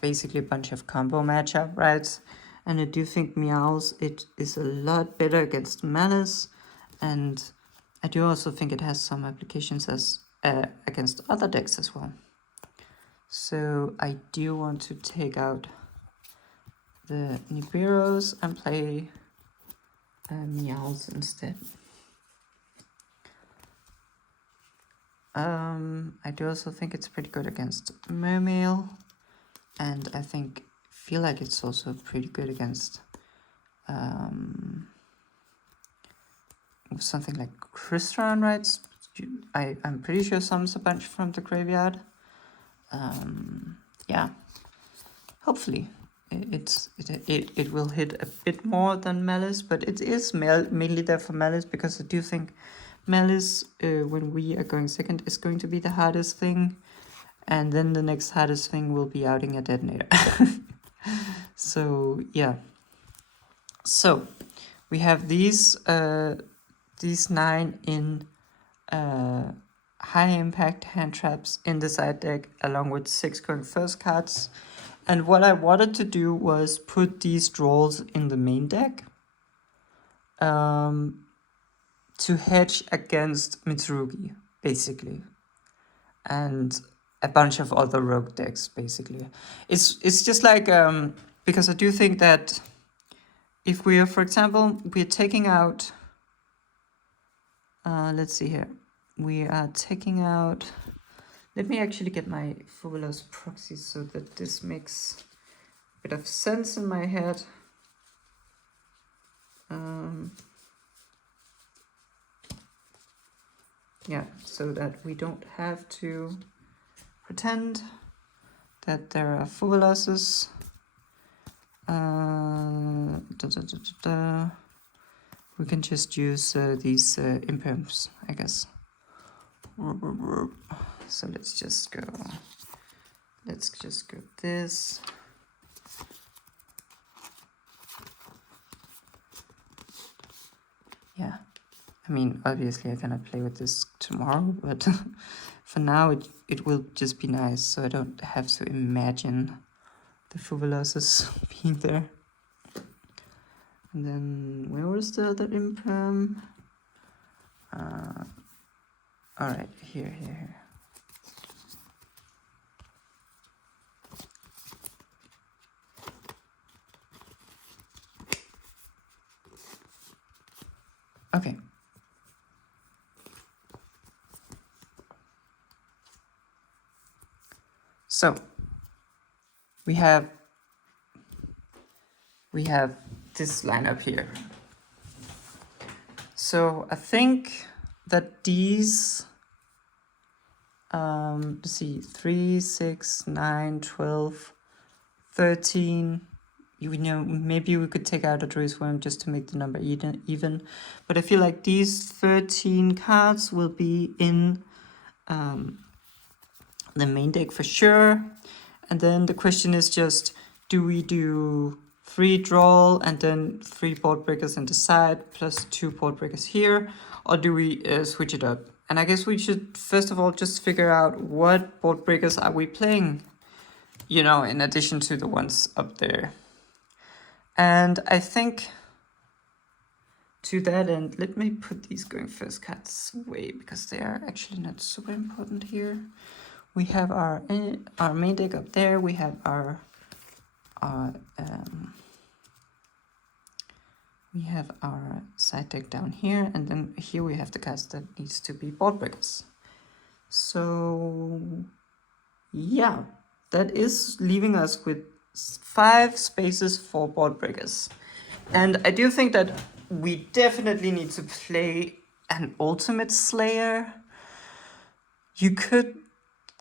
basically a bunch of combo matchup, right? And I do think Meows, it is a lot better against Malice, and I do also think it has some applications as against other decks as well. So I do want to take out the Nibiros and play Meows instead. I do also think it's pretty good against Mermail, and I feel like it's also pretty good against something like Crystron, right? I'm pretty sure summons a bunch from the graveyard. Yeah, hopefully it will hit a bit more than Malice, but it is mainly there for Malice, because I do think Malice, when we are going second, is going to be the hardest thing, and then the next hardest thing will be outing a detonator. So yeah, so we have these 9 in high impact hand traps in the side deck, along with 6 going first cards. And what I wanted to do was put these draws in the main deck to hedge against Mitsurugi, basically, and a bunch of other rogue decks, basically. It's just like, because I do think that if we are, for example, we're taking out, let's see here, we are taking out, let me actually get my Fabulous proxy so that this makes a bit of sense in my head. Yeah, so that we don't have to pretend that there are Fabulouses. We can just use these imperms, I guess. So let's just go this. Yeah, I mean, obviously I cannot play with this tomorrow, but for now it will just be nice, so I don't have to imagine the Fabulouses being there. And then where was the other imperm? Alright, here. Okay. So we have this lineup here. So I think that these let's see, 3, 6, 9, 12, 13. You know, maybe we could take out a Druid's Worm just to make the number even. But I feel like these 13 cards will be in the main deck for sure. And then the question is just, do we do 3 draw and then 3 board breakers in the side plus 2 board breakers here, or do we switch it up? And I guess we should first of all just figure out what board breakers are we playing, you know, in addition to the ones up there. And I think to that end, let me put these going first cards away, because they are actually not super important here. We have our main deck up there. We have our we have our side deck down here, and then here we have the cards that needs to be board breakers. So yeah, that is leaving us with 5 spaces for board breakers. And I do think that we definitely need to play an Ultimate Slayer. You could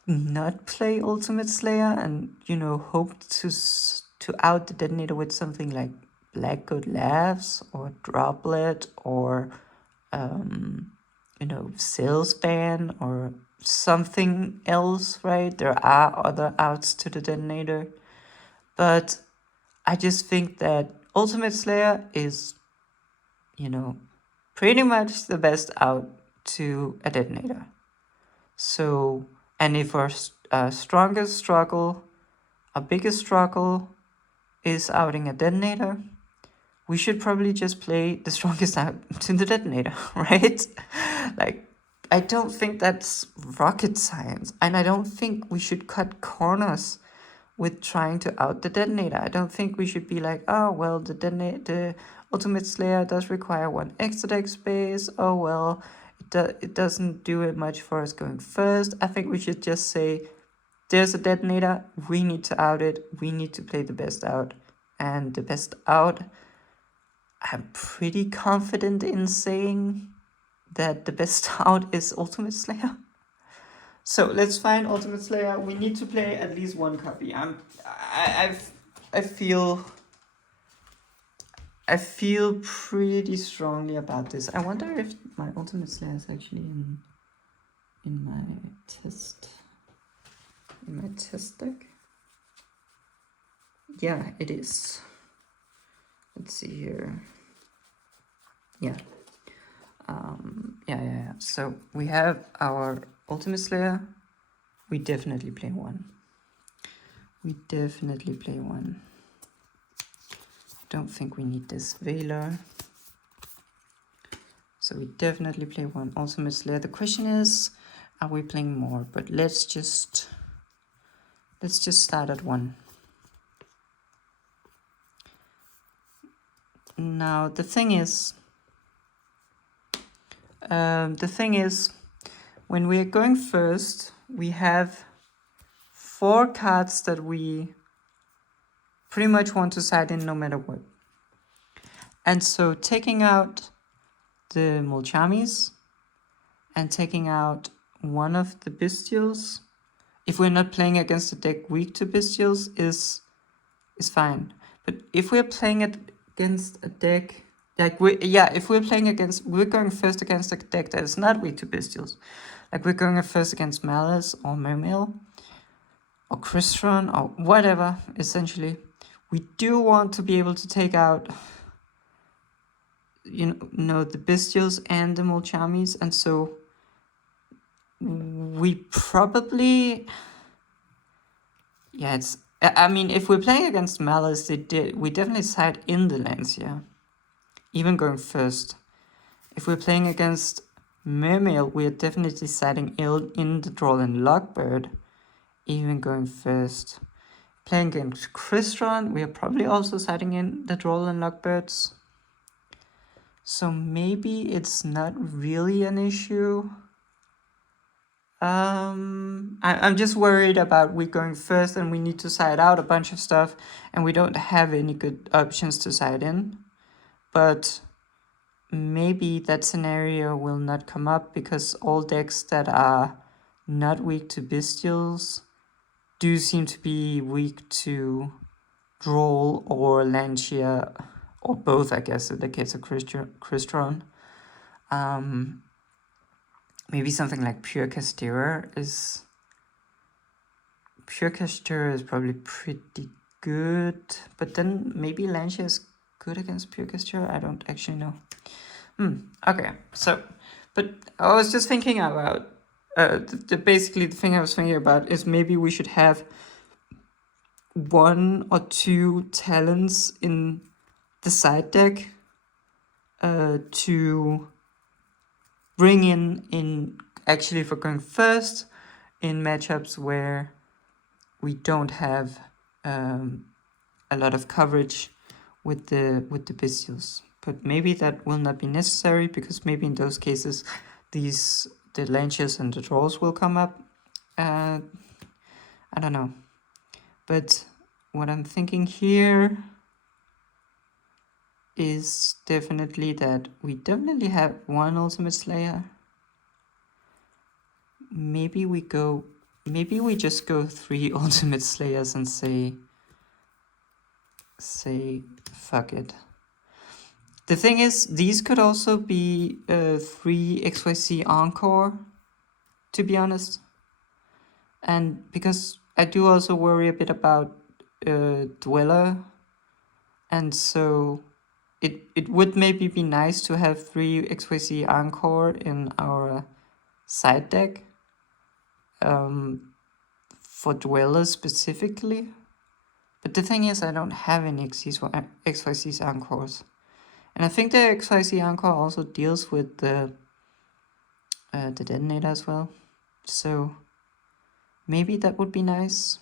not play Ultimate Slayer and, you know, hope to out the detonator with something like Black Goat Laughs or Droplet or, you know, Salespan or something else, right? There are other outs to the detonator. But I just think that Ultimate Slayer is, you know, pretty much the best out to a detonator. So, and if our strongest struggle, our biggest struggle is outing a detonator, we should probably just play the strongest out to the detonator, right? Like, I don't think that's rocket science. And I don't think we should cut corners with trying to out the detonator. I don't think we should be like, oh, well, the Ultimate Slayer does require 1 extra deck space. Oh, well, it doesn't do it much for us going first. I think we should just say, there's a detonator, we need to out it, we need to play the best out. And the best out, I'm pretty confident in saying that the best out is Ultimate Slayer. So let's find Ultimate Slayer. We need to play at least 1 copy. I feel pretty strongly about this. I wonder if my Ultimate Slayer is actually in my test deck. Yeah, it is. Let's see here. Yeah. Yeah. So we have our Ultimate Slayer. We definitely play 1. Don't think we need this Veiler. So we definitely play 1 Ultimate Slayer. The question is, are we playing more? But let's just start at 1. Now the thing is, when we are going first, we have 4 cards that we pretty much want to side in no matter what. And so taking out the Mulchamis and taking out one of the Bestials, if we're not playing against a deck weak to Bestials, is fine. But if we're playing it against a deck, like we're going first against a deck that is not weak to Bestials. Like we're going first against Malice or Mermail or Crystron or whatever, essentially. We do want to be able to take out, you know, the Bestials and the Mulchamis, and so we probably, yeah, it's, I mean, if we're playing against Malice, we definitely side in the Lancia, even going first. If we're playing against Mermail, we're definitely siding in the Droll and Lockbird, even going first. Playing against Crystron, we are probably also siding in the Droll and Lockbirds. So maybe it's not really an issue. I'm just worried about we going first and we need to side out a bunch of stuff and we don't have any good options to side in. But maybe that scenario will not come up because all decks that are not weak to Bestials do seem to be weak to Droll or Lancia, or both, I guess, in the case of Crystron. Maybe something like Pure Castera is probably pretty good, but then maybe Lancia is good against Pure Castera. I don't actually know. Okay, so, but I was just thinking about basically the thing I was thinking about is maybe we should have 1 or 2 talents in the side deck to bring in actually for going first in matchups where we don't have a lot of coverage with the Bestials. but maybe that will not be necessary, because maybe in those cases the launches and the draws will come up. I don't know. But what I'm thinking here is definitely that we definitely have one Ultimate Slayer. Maybe we just go 3 Ultimate Slayers and say fuck it. The thing is, these could also be 3 XYZ Encore, to be honest. And because I do also worry a bit about Dweller, and so it would maybe be nice to have 3 XYZ Encore in our side deck for Dweller specifically. But the thing is, I don't have any XYZ Encores. And I think the XYZ Encore also deals with the detonator as well. So maybe that would be nice.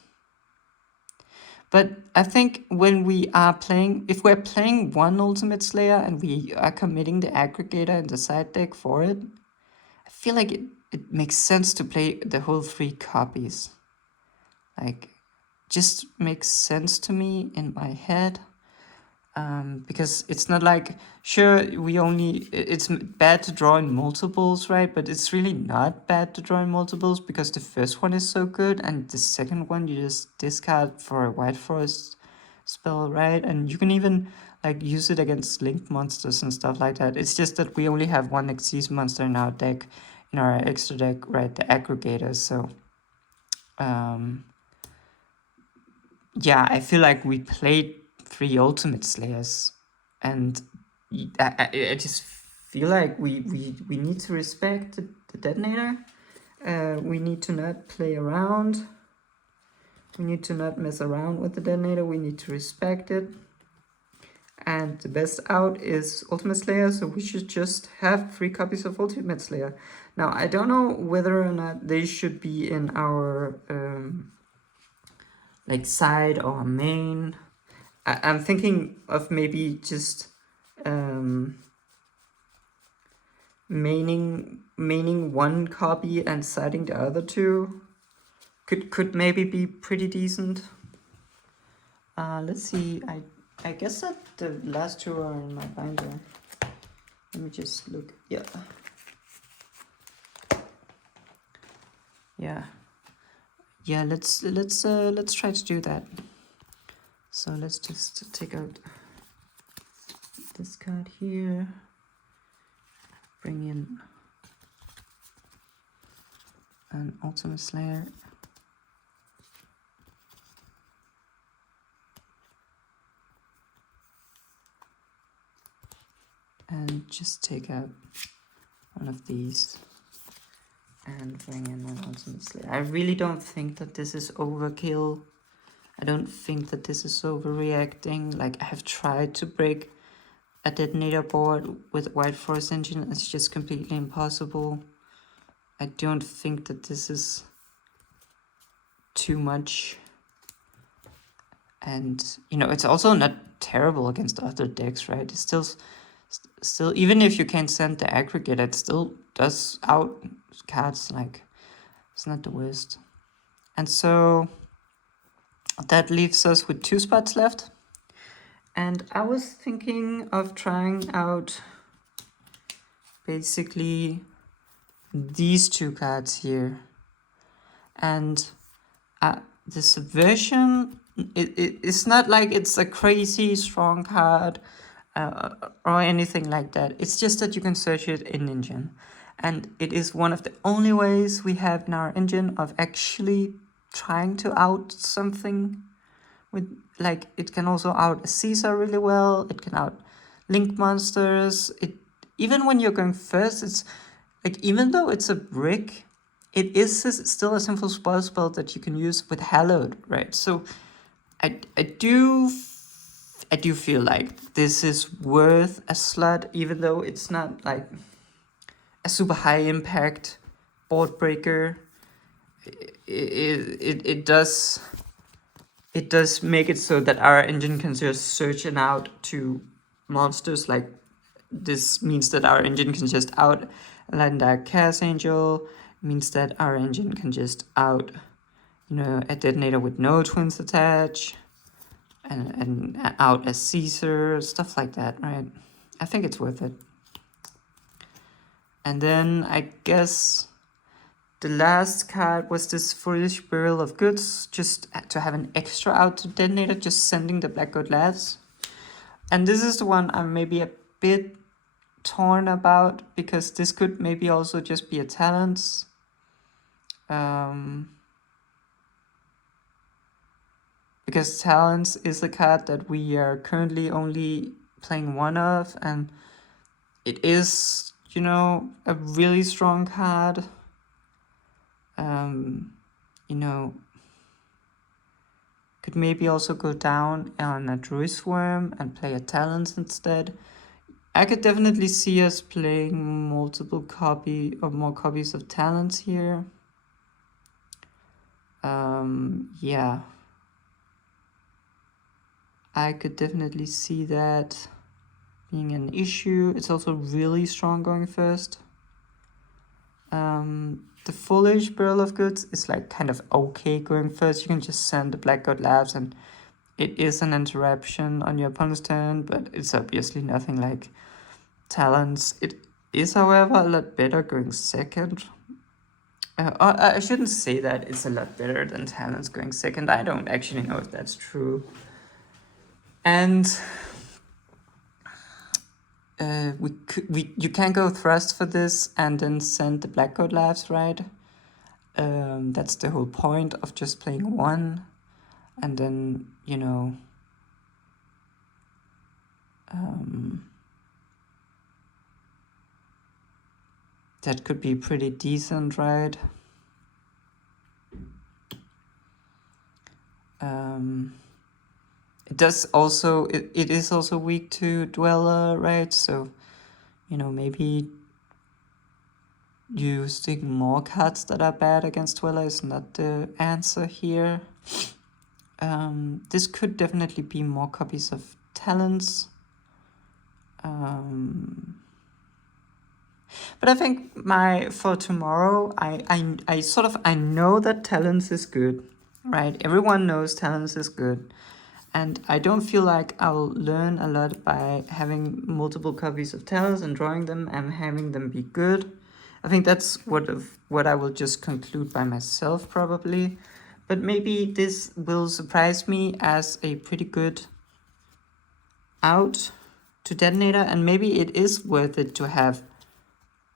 But I think when we are playing, if we're playing one Ultimate Slayer and we are committing the aggregator in the side deck for it, I feel like it makes sense to play the whole 3 copies. Like, just makes sense to me in my head. Because it's not like, sure, it's bad to draw in multiples, right? But it's really not bad to draw in multiples, because the first one is so good, and the second one you just discard for a White Forest spell, right? And you can even like use it against linked monsters and stuff like that. It's just that we only have one Xyz monster in our deck, in our extra deck, right? The aggregator. So yeah, I feel like we played 3 Ultimate Slayers, and I just feel like we need to respect the detonator. We need to not play around. We need to not mess around with the detonator. We need to respect it. And the best out is Ultimate Slayer, so we should just have 3 copies of Ultimate Slayer. Now, I don't know whether or not they should be in our like side or main. I'm thinking of maybe just maining one copy and siding the other 2. Could maybe be pretty decent. Let's see. I guess that the last 2 are in my binder. Let me just look. Yeah. Yeah, let's try to do that. So let's just take out this card here, bring in an Ultimate Slayer, and just take out one of these and bring in an Ultimate Slayer. I really don't think that this is overkill. I don't think that this is overreacting. Like, I have tried to break a detonator board with White Forest Engine. It's just completely impossible. I don't think that this is too much. And, you know, it's also not terrible against other decks, right? It's still, even if you can't send the aggregate, it still does out cards. Like, it's not the worst. And so that leaves us with 2 spots left. And I was thinking of trying out basically these 2 cards here. And the Subversion, it's not like it's a crazy strong card or anything like that. It's just that you can search it in engine. And it is one of the only ways we have in our engine of actually trying to out something. With, like, it can also out a Caesar really well. It can out link monsters. Even when you're going first, it's like, even though it's a brick, it is still a simple spell that you can use with Hallowed, right? So I do feel like this is worth a slot, even though it's not like a super high impact board breaker. It does make it so that our engine can just search it out to monsters like this means that our engine can just out land a Chaos Angel, means that our engine can just out, a detonator with no twins attached, and out a Caesar, stuff like that, right? I think it's worth it. And then I guess the last card was this Foolish Burial of Goods, just to have an extra out to detonator, just sending the Black God Labs. And this is the one I'm maybe a bit torn about, because this could maybe also just be a talents. Because talents is a card that we are currently only playing one of, and it is, a really strong card. Could maybe also go down on a Druid's Worm and play a talents instead. I could definitely see us playing multiple more copies of talents here. Yeah. I could definitely see that being an issue. It's also really strong going first. The Foolish Burial of Goods is like kind of okay going first. You can just send the Black God Labs and it is an interruption on your opponent's turn, but it's obviously nothing like talents. It is, however, a lot better going second. I shouldn't say that it's a lot better than talents going second. I don't actually know if that's true. And you can go thrust for this and then send the Black God Labs, right? That's the whole point of just playing one, and then that could be pretty decent, right? It is also weak to Dweller, right? So, maybe using more cards that are bad against Dweller is not the answer here. This could definitely be more copies of talents. But I think for tomorrow, I know that talents is good, right? Everyone knows talents is good. And I don't feel like I'll learn a lot by having multiple copies of talents and drawing them and having them be good. I think that's what I will just conclude by myself, probably. But maybe this will surprise me as a pretty good out to detonator, and maybe it is worth it to have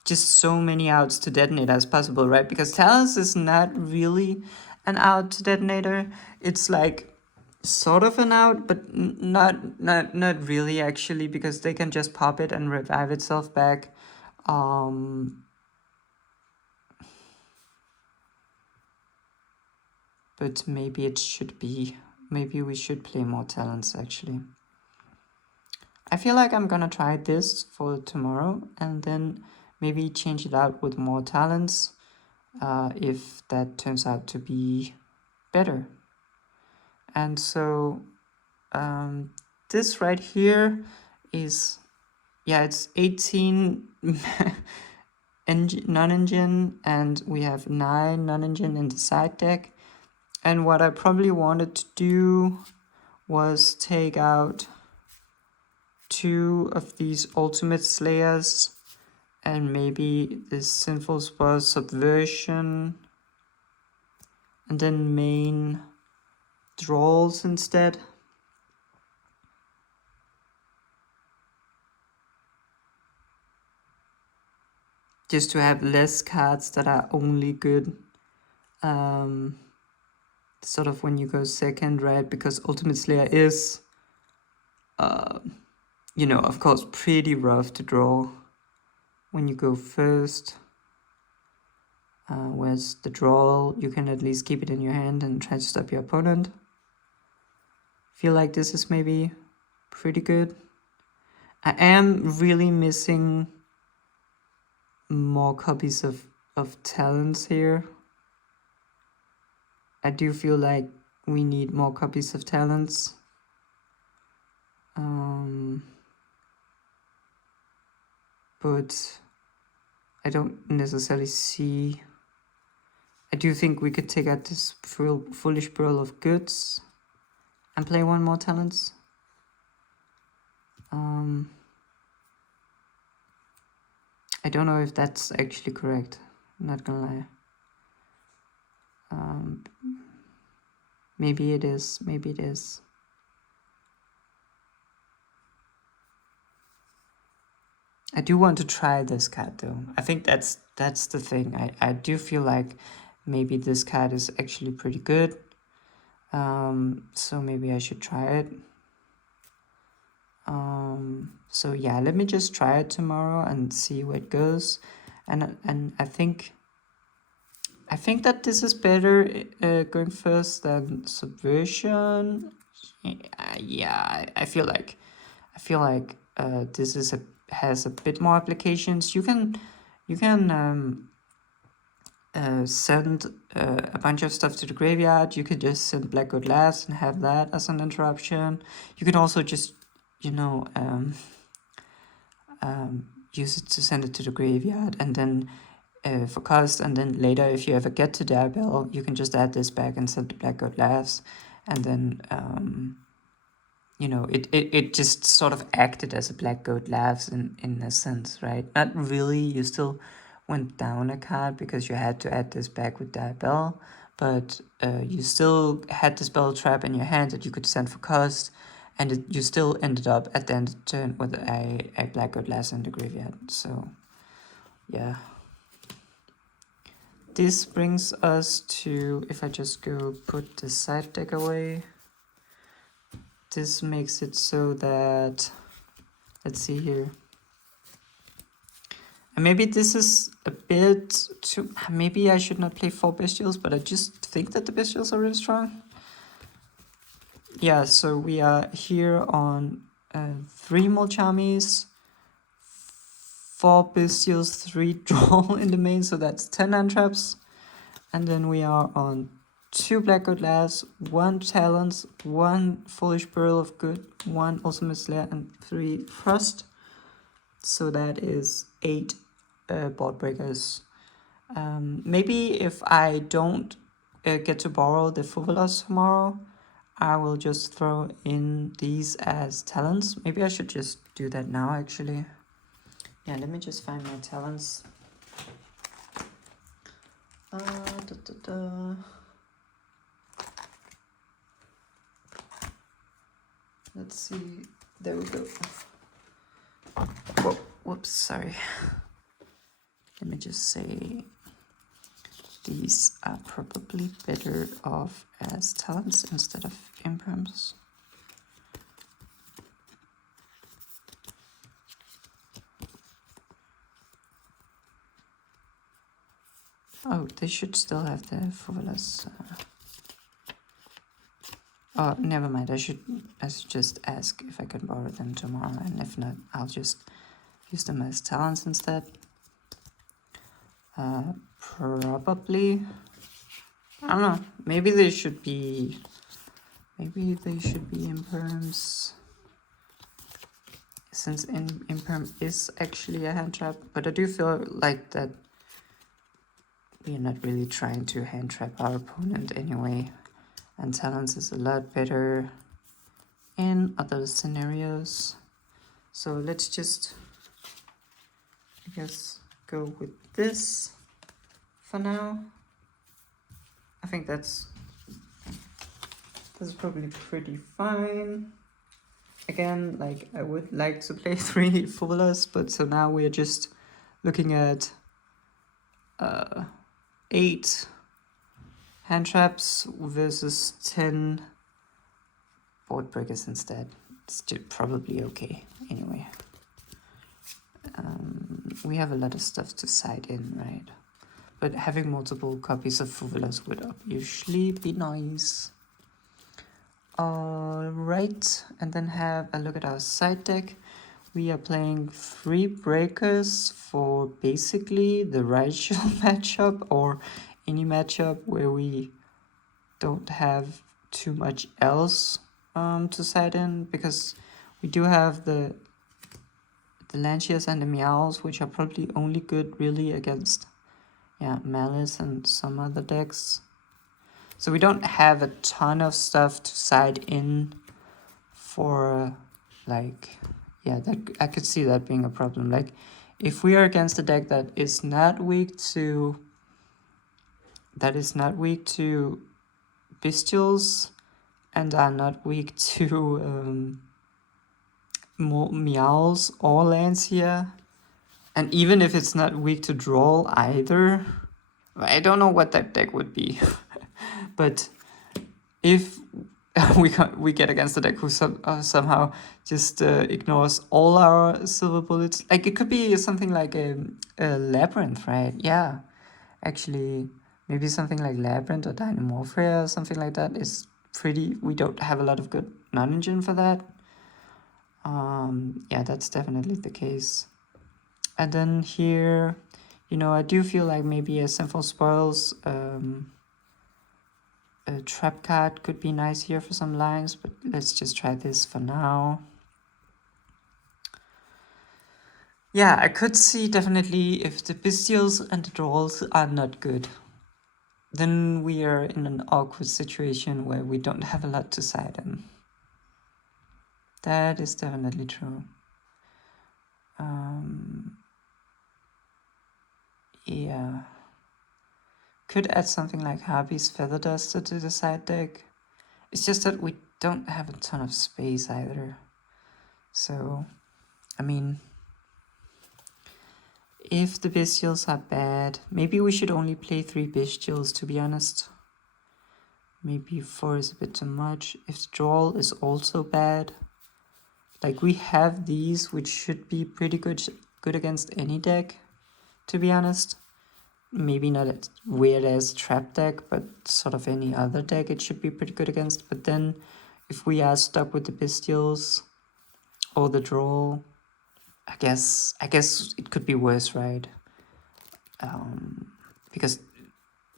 just so many outs to detonator as possible, right? Because talents is not really an out to detonator. It's like sort of an out, but not really actually, because they can just pop it and revive itself back. But maybe we should play more talents actually. I feel like I'm gonna try this for tomorrow and then maybe change it out with more talents if that turns out to be better. And so this right here is, it's 18 non-engine, and we have 9 non-engine in the side deck. And what I probably wanted to do was take out 2 of these Ultimate Slayers and maybe this Sinful Spell Subversion, and then main Thralls instead. Just to have less cards that are only good sort of when you go second, right? Because Ultimate Slayer is, of course, pretty rough to draw when you go first. Whereas the draw, you can at least keep it in your hand and try to stop your opponent. Feel like this is maybe pretty good. I am really missing more copies of talents here. I do feel like we need more copies of talents. but I don't necessarily see... I do think we could take out this foolish pearl of goods and play one more talents. I don't know if that's actually correct. I'm not gonna lie. Maybe it is. Maybe it is. I do want to try this card though. I think that's the thing. I do feel like maybe this card is actually pretty good. So maybe I should try it. So yeah, let me just try it tomorrow and see where it goes. And I think that this is better going first than subversion. Yeah, I feel like this is has a bit more applications. You can send a bunch of stuff to the graveyard. You could just send Black Goat Last and have that as an interruption. You can also just, you know, use it to send it to the graveyard and then for cost, and then later if you ever get to Diabell, you can just add this back and send the Black Goat Last, and then you know, it just sort of acted as a Black Goat Laughs in a sense, right? Not really, you still went down a card because you had to add this back with Diabell, but you still had the spell trap in your hand that you could send for cost, and you still ended up at the end of the turn with a Black Goat Laughs in the graveyard, so yeah. This brings us to, if I just go put the side deck away, this makes it so that, let's see here. And maybe this is a bit too, maybe I should not play 4 Bestials, but I just think that the Bestials are really strong. Yeah, so we are here on 3 Molchamis, 4 Bestials, 3 Droll in the main, so that's 10 hand traps. And then we are on 2 Black Goat Laughs, 1 Talons, 1 Foolish Pearl of Good, 1 Ultimate Slayer, and 3 Frost. So that is 8 board breakers. Maybe if I don't get to borrow the Fuvelos tomorrow, I will just throw in these as talents. Maybe I should just do that now, actually. Yeah, let me just find my talents. Let's see. There we go. Whoa, whoops, sorry. Let me just say these are probably better off as talents instead of imperms. Oh, they should still have the Fuvelos. Oh, never mind. I should just ask if I can borrow them tomorrow, and if not, I'll just use them as talents instead. Probably. I don't know. Maybe they should be imperms. Since imperm is actually a hand trap, but I do feel like that we're not really trying to hand trap our opponent anyway. And talents is a lot better in other scenarios. So let's just, I guess, go with this for now. I think that's probably pretty fine. Again, like, I would like to play 3 Fuvelos, but so now we're just looking at 8 hand traps versus 10 board breakers instead. It's probably okay anyway. We have a lot of stuff to side in, right? But having multiple copies of Fuvelos would usually be nice. Alright, and then have a look at our side deck. We are playing 3 breakers for basically the Rigel matchup, or any matchup where we don't have too much else to side in, because we do have the the Lancias and the Meows, which are probably only good really against, yeah, Malice and some other decks. So we don't have a ton of stuff to side in for, like, yeah, that I could see that being a problem. Like, if we are against a deck that is not weak to Bestials and are not weak to Meows or Lancia, and even if it's not weak to Droll either, I don't know what that deck would be. But if we get against a deck who somehow just ignores all our silver bullets, like it could be something like a Labyrinth, right? Yeah, actually, maybe something like Labyrinth or Dynamorphia or something like that is pretty. We don't have a lot of good non-engine for that. Yeah, that's definitely the case. And then here, you know, I do feel like maybe a Sinful Spoils a trap card could be nice here for some lines, but let's just try this for now. Yeah, I could see definitely if the Bestials and the Drolls are not good, then we are in an awkward situation where we don't have a lot to side in. That is definitely true. Yeah. Could add something like Harpy's Feather Duster to the side deck. It's just that we don't have a ton of space either. So, I mean, if the Bestials are bad, maybe we should only play 3 Bestials, to be honest. Maybe 4 is a bit too much. If the Droll is also bad, like we have these, which should be pretty good against any deck, to be honest. Maybe not a weird as trap deck, but sort of any other deck it should be pretty good against. But then if we are stuck with the Bestials or the Droll, I guess it could be worse, right? Because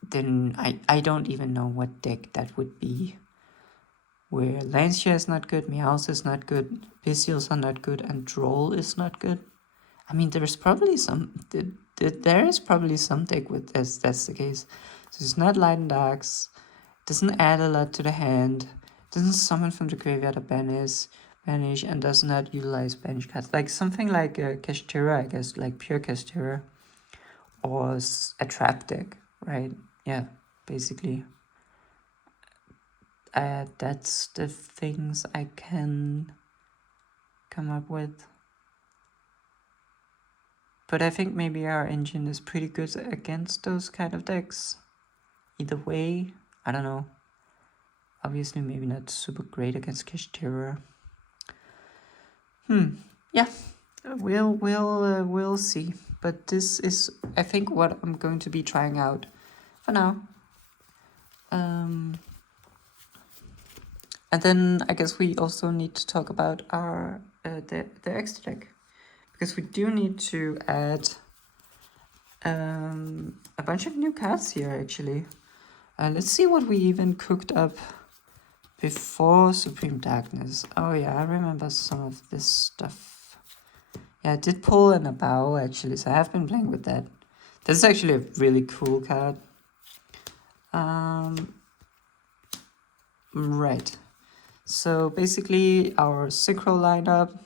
then I don't even know what deck that would be. Where Lancia is not good, Meows is not good, Bestials are not good, and Droll is not good. I mean, there's probably some. There is probably some deck with this. That's the case. So it's not Light and Darks. Doesn't add a lot to the hand. Doesn't summon from the graveyard or banish, and does not utilize banish cards. Like something like Kashtira, I guess, like pure Kashtira, or a trap deck, right? Yeah, basically. That's the things I can come up with. But I think maybe our engine is pretty good against those kind of decks. Either way, I don't know. Obviously, maybe not super great against Kashtira. Yeah, we'll see. But this is, I think, what I'm going to be trying out for now. And then I guess we also need to talk about our the extra deck, because we do need to add a bunch of new cards here actually. Let's see what we even cooked up before Supreme Darkness. Oh yeah, I remember some of this stuff. Yeah, I did pull an Abao actually, so I have been playing with that. This is actually a really cool card. Right. So basically our synchro lineup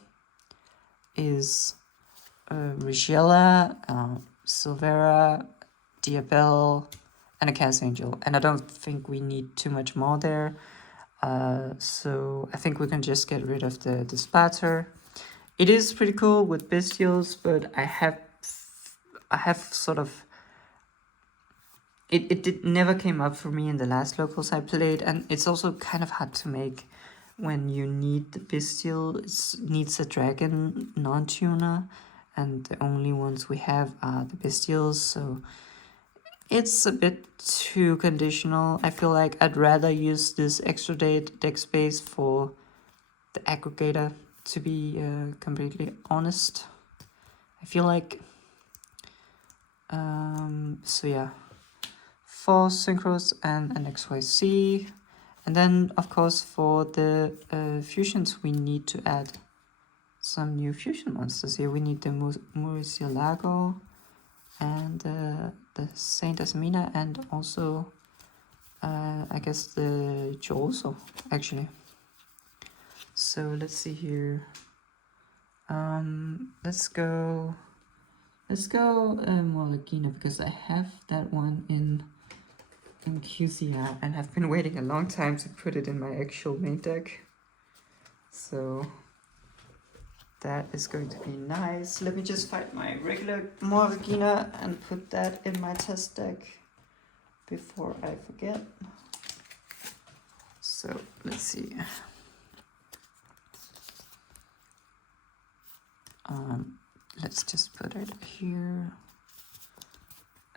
is Rigella, Silvera, Diabelle, and a Chaos Angel. And I don't think we need too much more there. So I think we can just get rid of the Splatter. It is pretty cool with Bestials, but I have sort of... It never came up for me in the last locals I played, and it's also kind of hard to make when you need the Bestial. It needs a Dragon non-tuner, and the only ones we have are the Bestials, so it's a bit too conditional. I feel like I'd rather use this extra deck space for the aggregator, to be completely honest. I feel like... so yeah. 4 synchros and an XYZ. And then, of course, for the fusions, we need to add some new fusion monsters here. We need the Murcielago and the Saint Asmina, and also I guess the Jolso, actually. So let's see here. Let's go Molokina, because I have that one in QCR and have been waiting a long time to put it in my actual main deck. So that is going to be nice. Let me just find my regular Molokina and put that in my test deck before I forget. So let's see. Let's just put it here,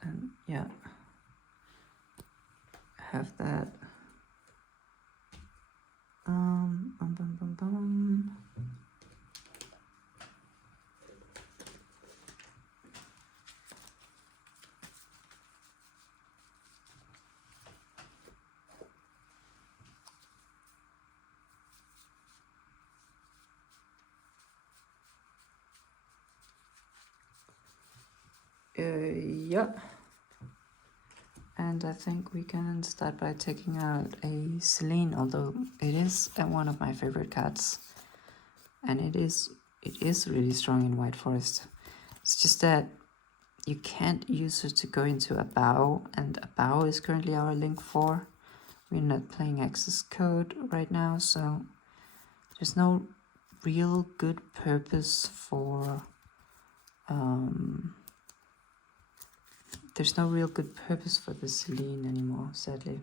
and yeah, have that. Bum, bum, bum, bum. Yeah. And I think we can start by taking out a Celine, although it is one of my favorite cards. And it is really strong in White Forest. It's just that you can't use it to go into a bow, and a bow is currently our link 4. We're not playing access code right now, so there's no real good purpose for the Celine anymore, sadly.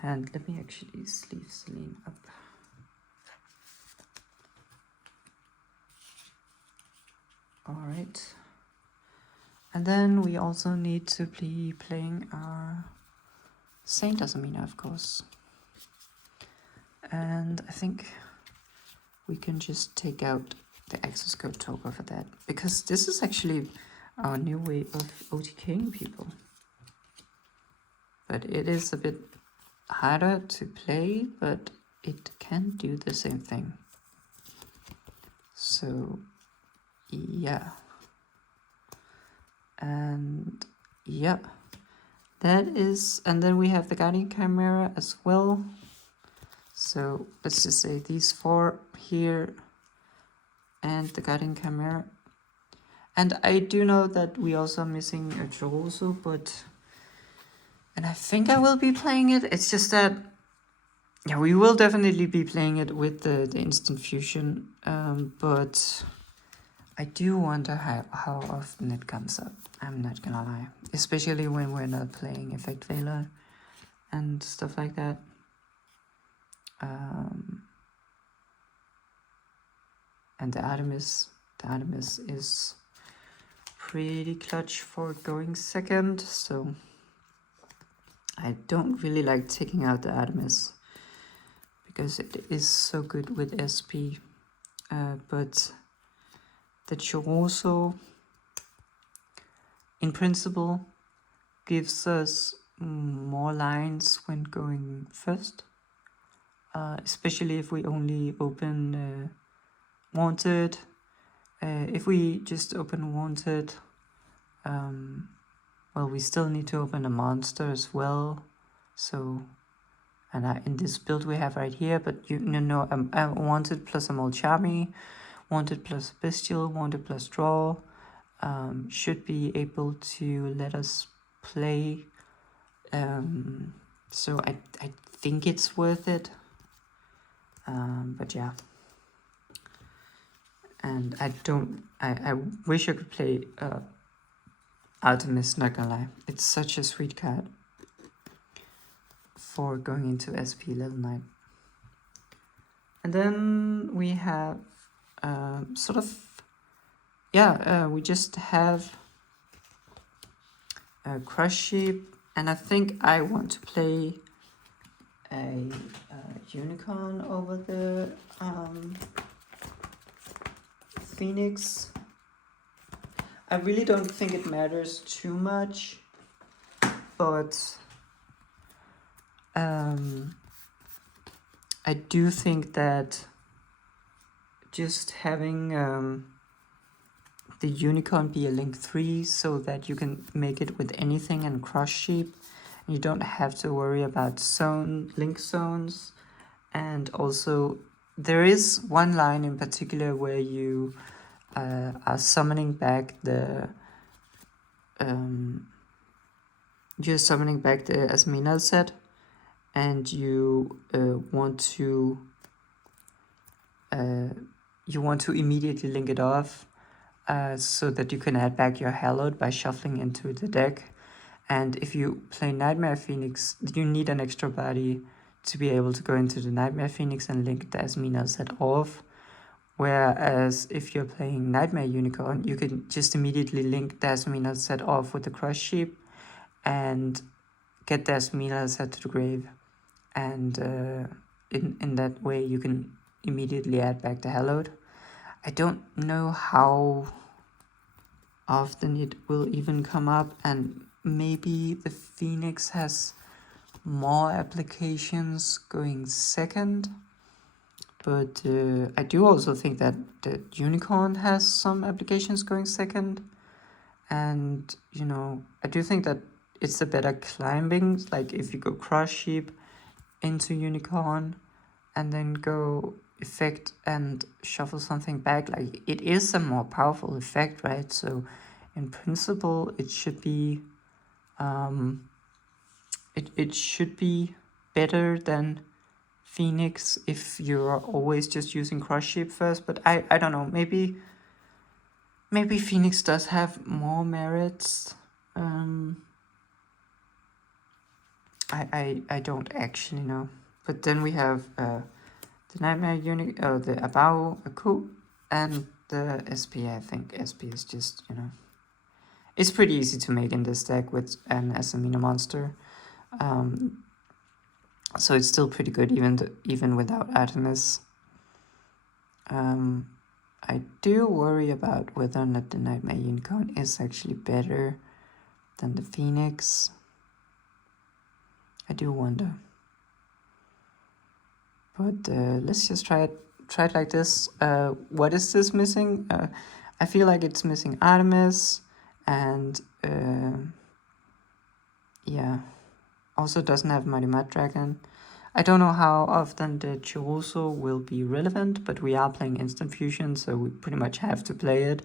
And let me actually sleeve Celine up. Alright. And then we also need to be playing our Saint Asmina, of course. And I think we can just take out the access code token for that, because this is actually our new way of OTKing people. But it is a bit harder to play, but it can do the same thing. So yeah. And yeah, that is, and then we have the Guardian Chimera as well. So let's just say these 4 here and the Guardian Chimera. And I do know that we also are missing a Joroso, and I think I will be playing it. It's just that, yeah, we will definitely be playing it with the instant fusion, but I do wonder how often it comes up. I'm not gonna lie, especially when we're not playing Effect Veiler and stuff like that. And the Artemis is pretty clutch for going second, so I don't really like taking out the Artemis because it is so good with SP, but the Choroso in principle gives us more lines when going first, especially if we only open Wanted. If we just open Wanted, well, we still need to open a monster as well. So, and in this build we have right here, but you know, Wanted plus a Molchami, Wanted plus Bestial, Wanted plus Draw, should be able to let us play. So I think it's worth it. But yeah. And I wish I could play Artemis, not gonna lie. It's such a sweet card for going into SP level 9. And then we have we just have a Crush Sheep, and I think I want to play a Unicorn over the Phoenix. I really don't think it matters too much, but I do think that just having the unicorn be a link 3 so that you can make it with anything and cross sheep. You don't have to worry about link zones. And also there is one line in particular where you are summoning back the Asmina set, and you want to immediately link it off so that you can add back your Hallowed by shuffling into the deck. And if you play Nightmare Phoenix, you need an extra body to be able to go into the Nightmare Phoenix and link the Asmina set off. Whereas if you're playing Nightmare Unicorn, you can just immediately link the Asmina set off with the Crush Sheep and get the Asmina set to the grave. And in that way, you can immediately add back the Hallowed. I don't know how often it will even come up, and maybe the Phoenix has more applications going second. But I do also think that the Unicorn has some applications going second. And, you know, I do think that it's a better climbing. Like if you go Crush Sheep into Unicorn and then go effect and shuffle something back, like it is a more powerful effect, right? So in principle, it should be it should be better than Phoenix if you're always just using Crush Sheep first. But I don't know, maybe Phoenix does have more merits. I don't actually know. But then we have the Nightmare the Abao Aku, and the SP. I think SP is just, you know, it's pretty easy to make in this deck with an Asmina monster. So it's still pretty good even without Artemis. I do worry about whether or not the Nightmare Unicorn is actually better than the Phoenix. I do wonder. But let's just try it like this. What is this missing? I feel like it's missing Artemis, and yeah, also doesn't have Mighty Mud Dragon. I don't know how often the Choroso will be relevant, but we are playing Instant Fusion, so we pretty much have to play it.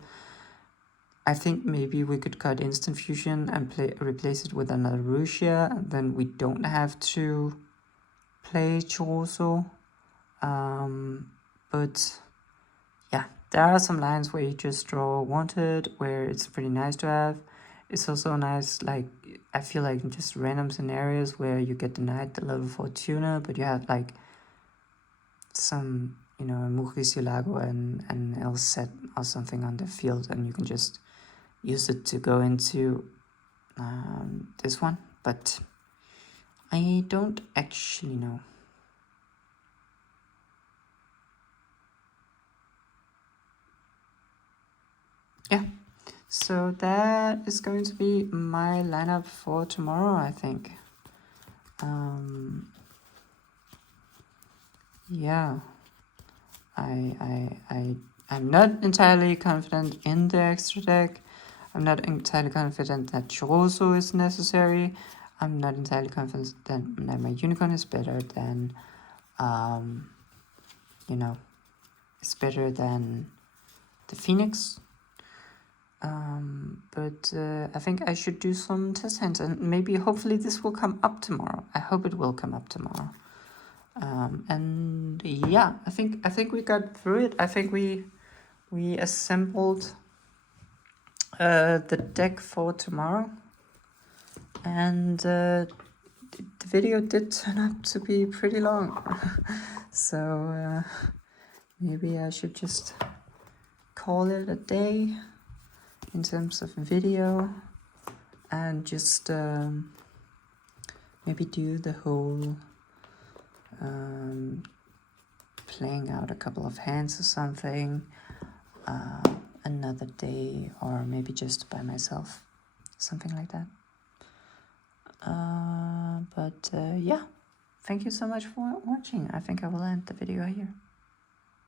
I think maybe we could cut Instant Fusion and replace it with another Rusia, and then we don't have to play Choroso. But yeah, there are some lines where you just draw Wanted, where it's pretty nice to have. It's also nice, like, I feel like in just random scenarios where you get denied the level 4 tuner, but you have like some, you know, Mujisilago and an L set or something on the field, and you can just use it to go into this one. But I don't actually know. Yeah, so that is going to be my lineup for tomorrow, I think. Yeah, I'm not entirely confident in the extra deck. I'm not entirely confident that Choroso is necessary. I'm not entirely confident that my Unicorn is better than, you know, it's better than the Phoenix. But I think I should do some test hands, and maybe hopefully this will come up tomorrow. I hope it will come up tomorrow. And yeah, I think we got through it. I think we assembled the deck for tomorrow, and the video did turn out to be pretty long. So maybe I should just call it a day in terms of video, and just maybe do the whole playing out a couple of hands or something another day, or maybe just by myself, something like that. But yeah, thank you so much for watching. I think I will end the video here.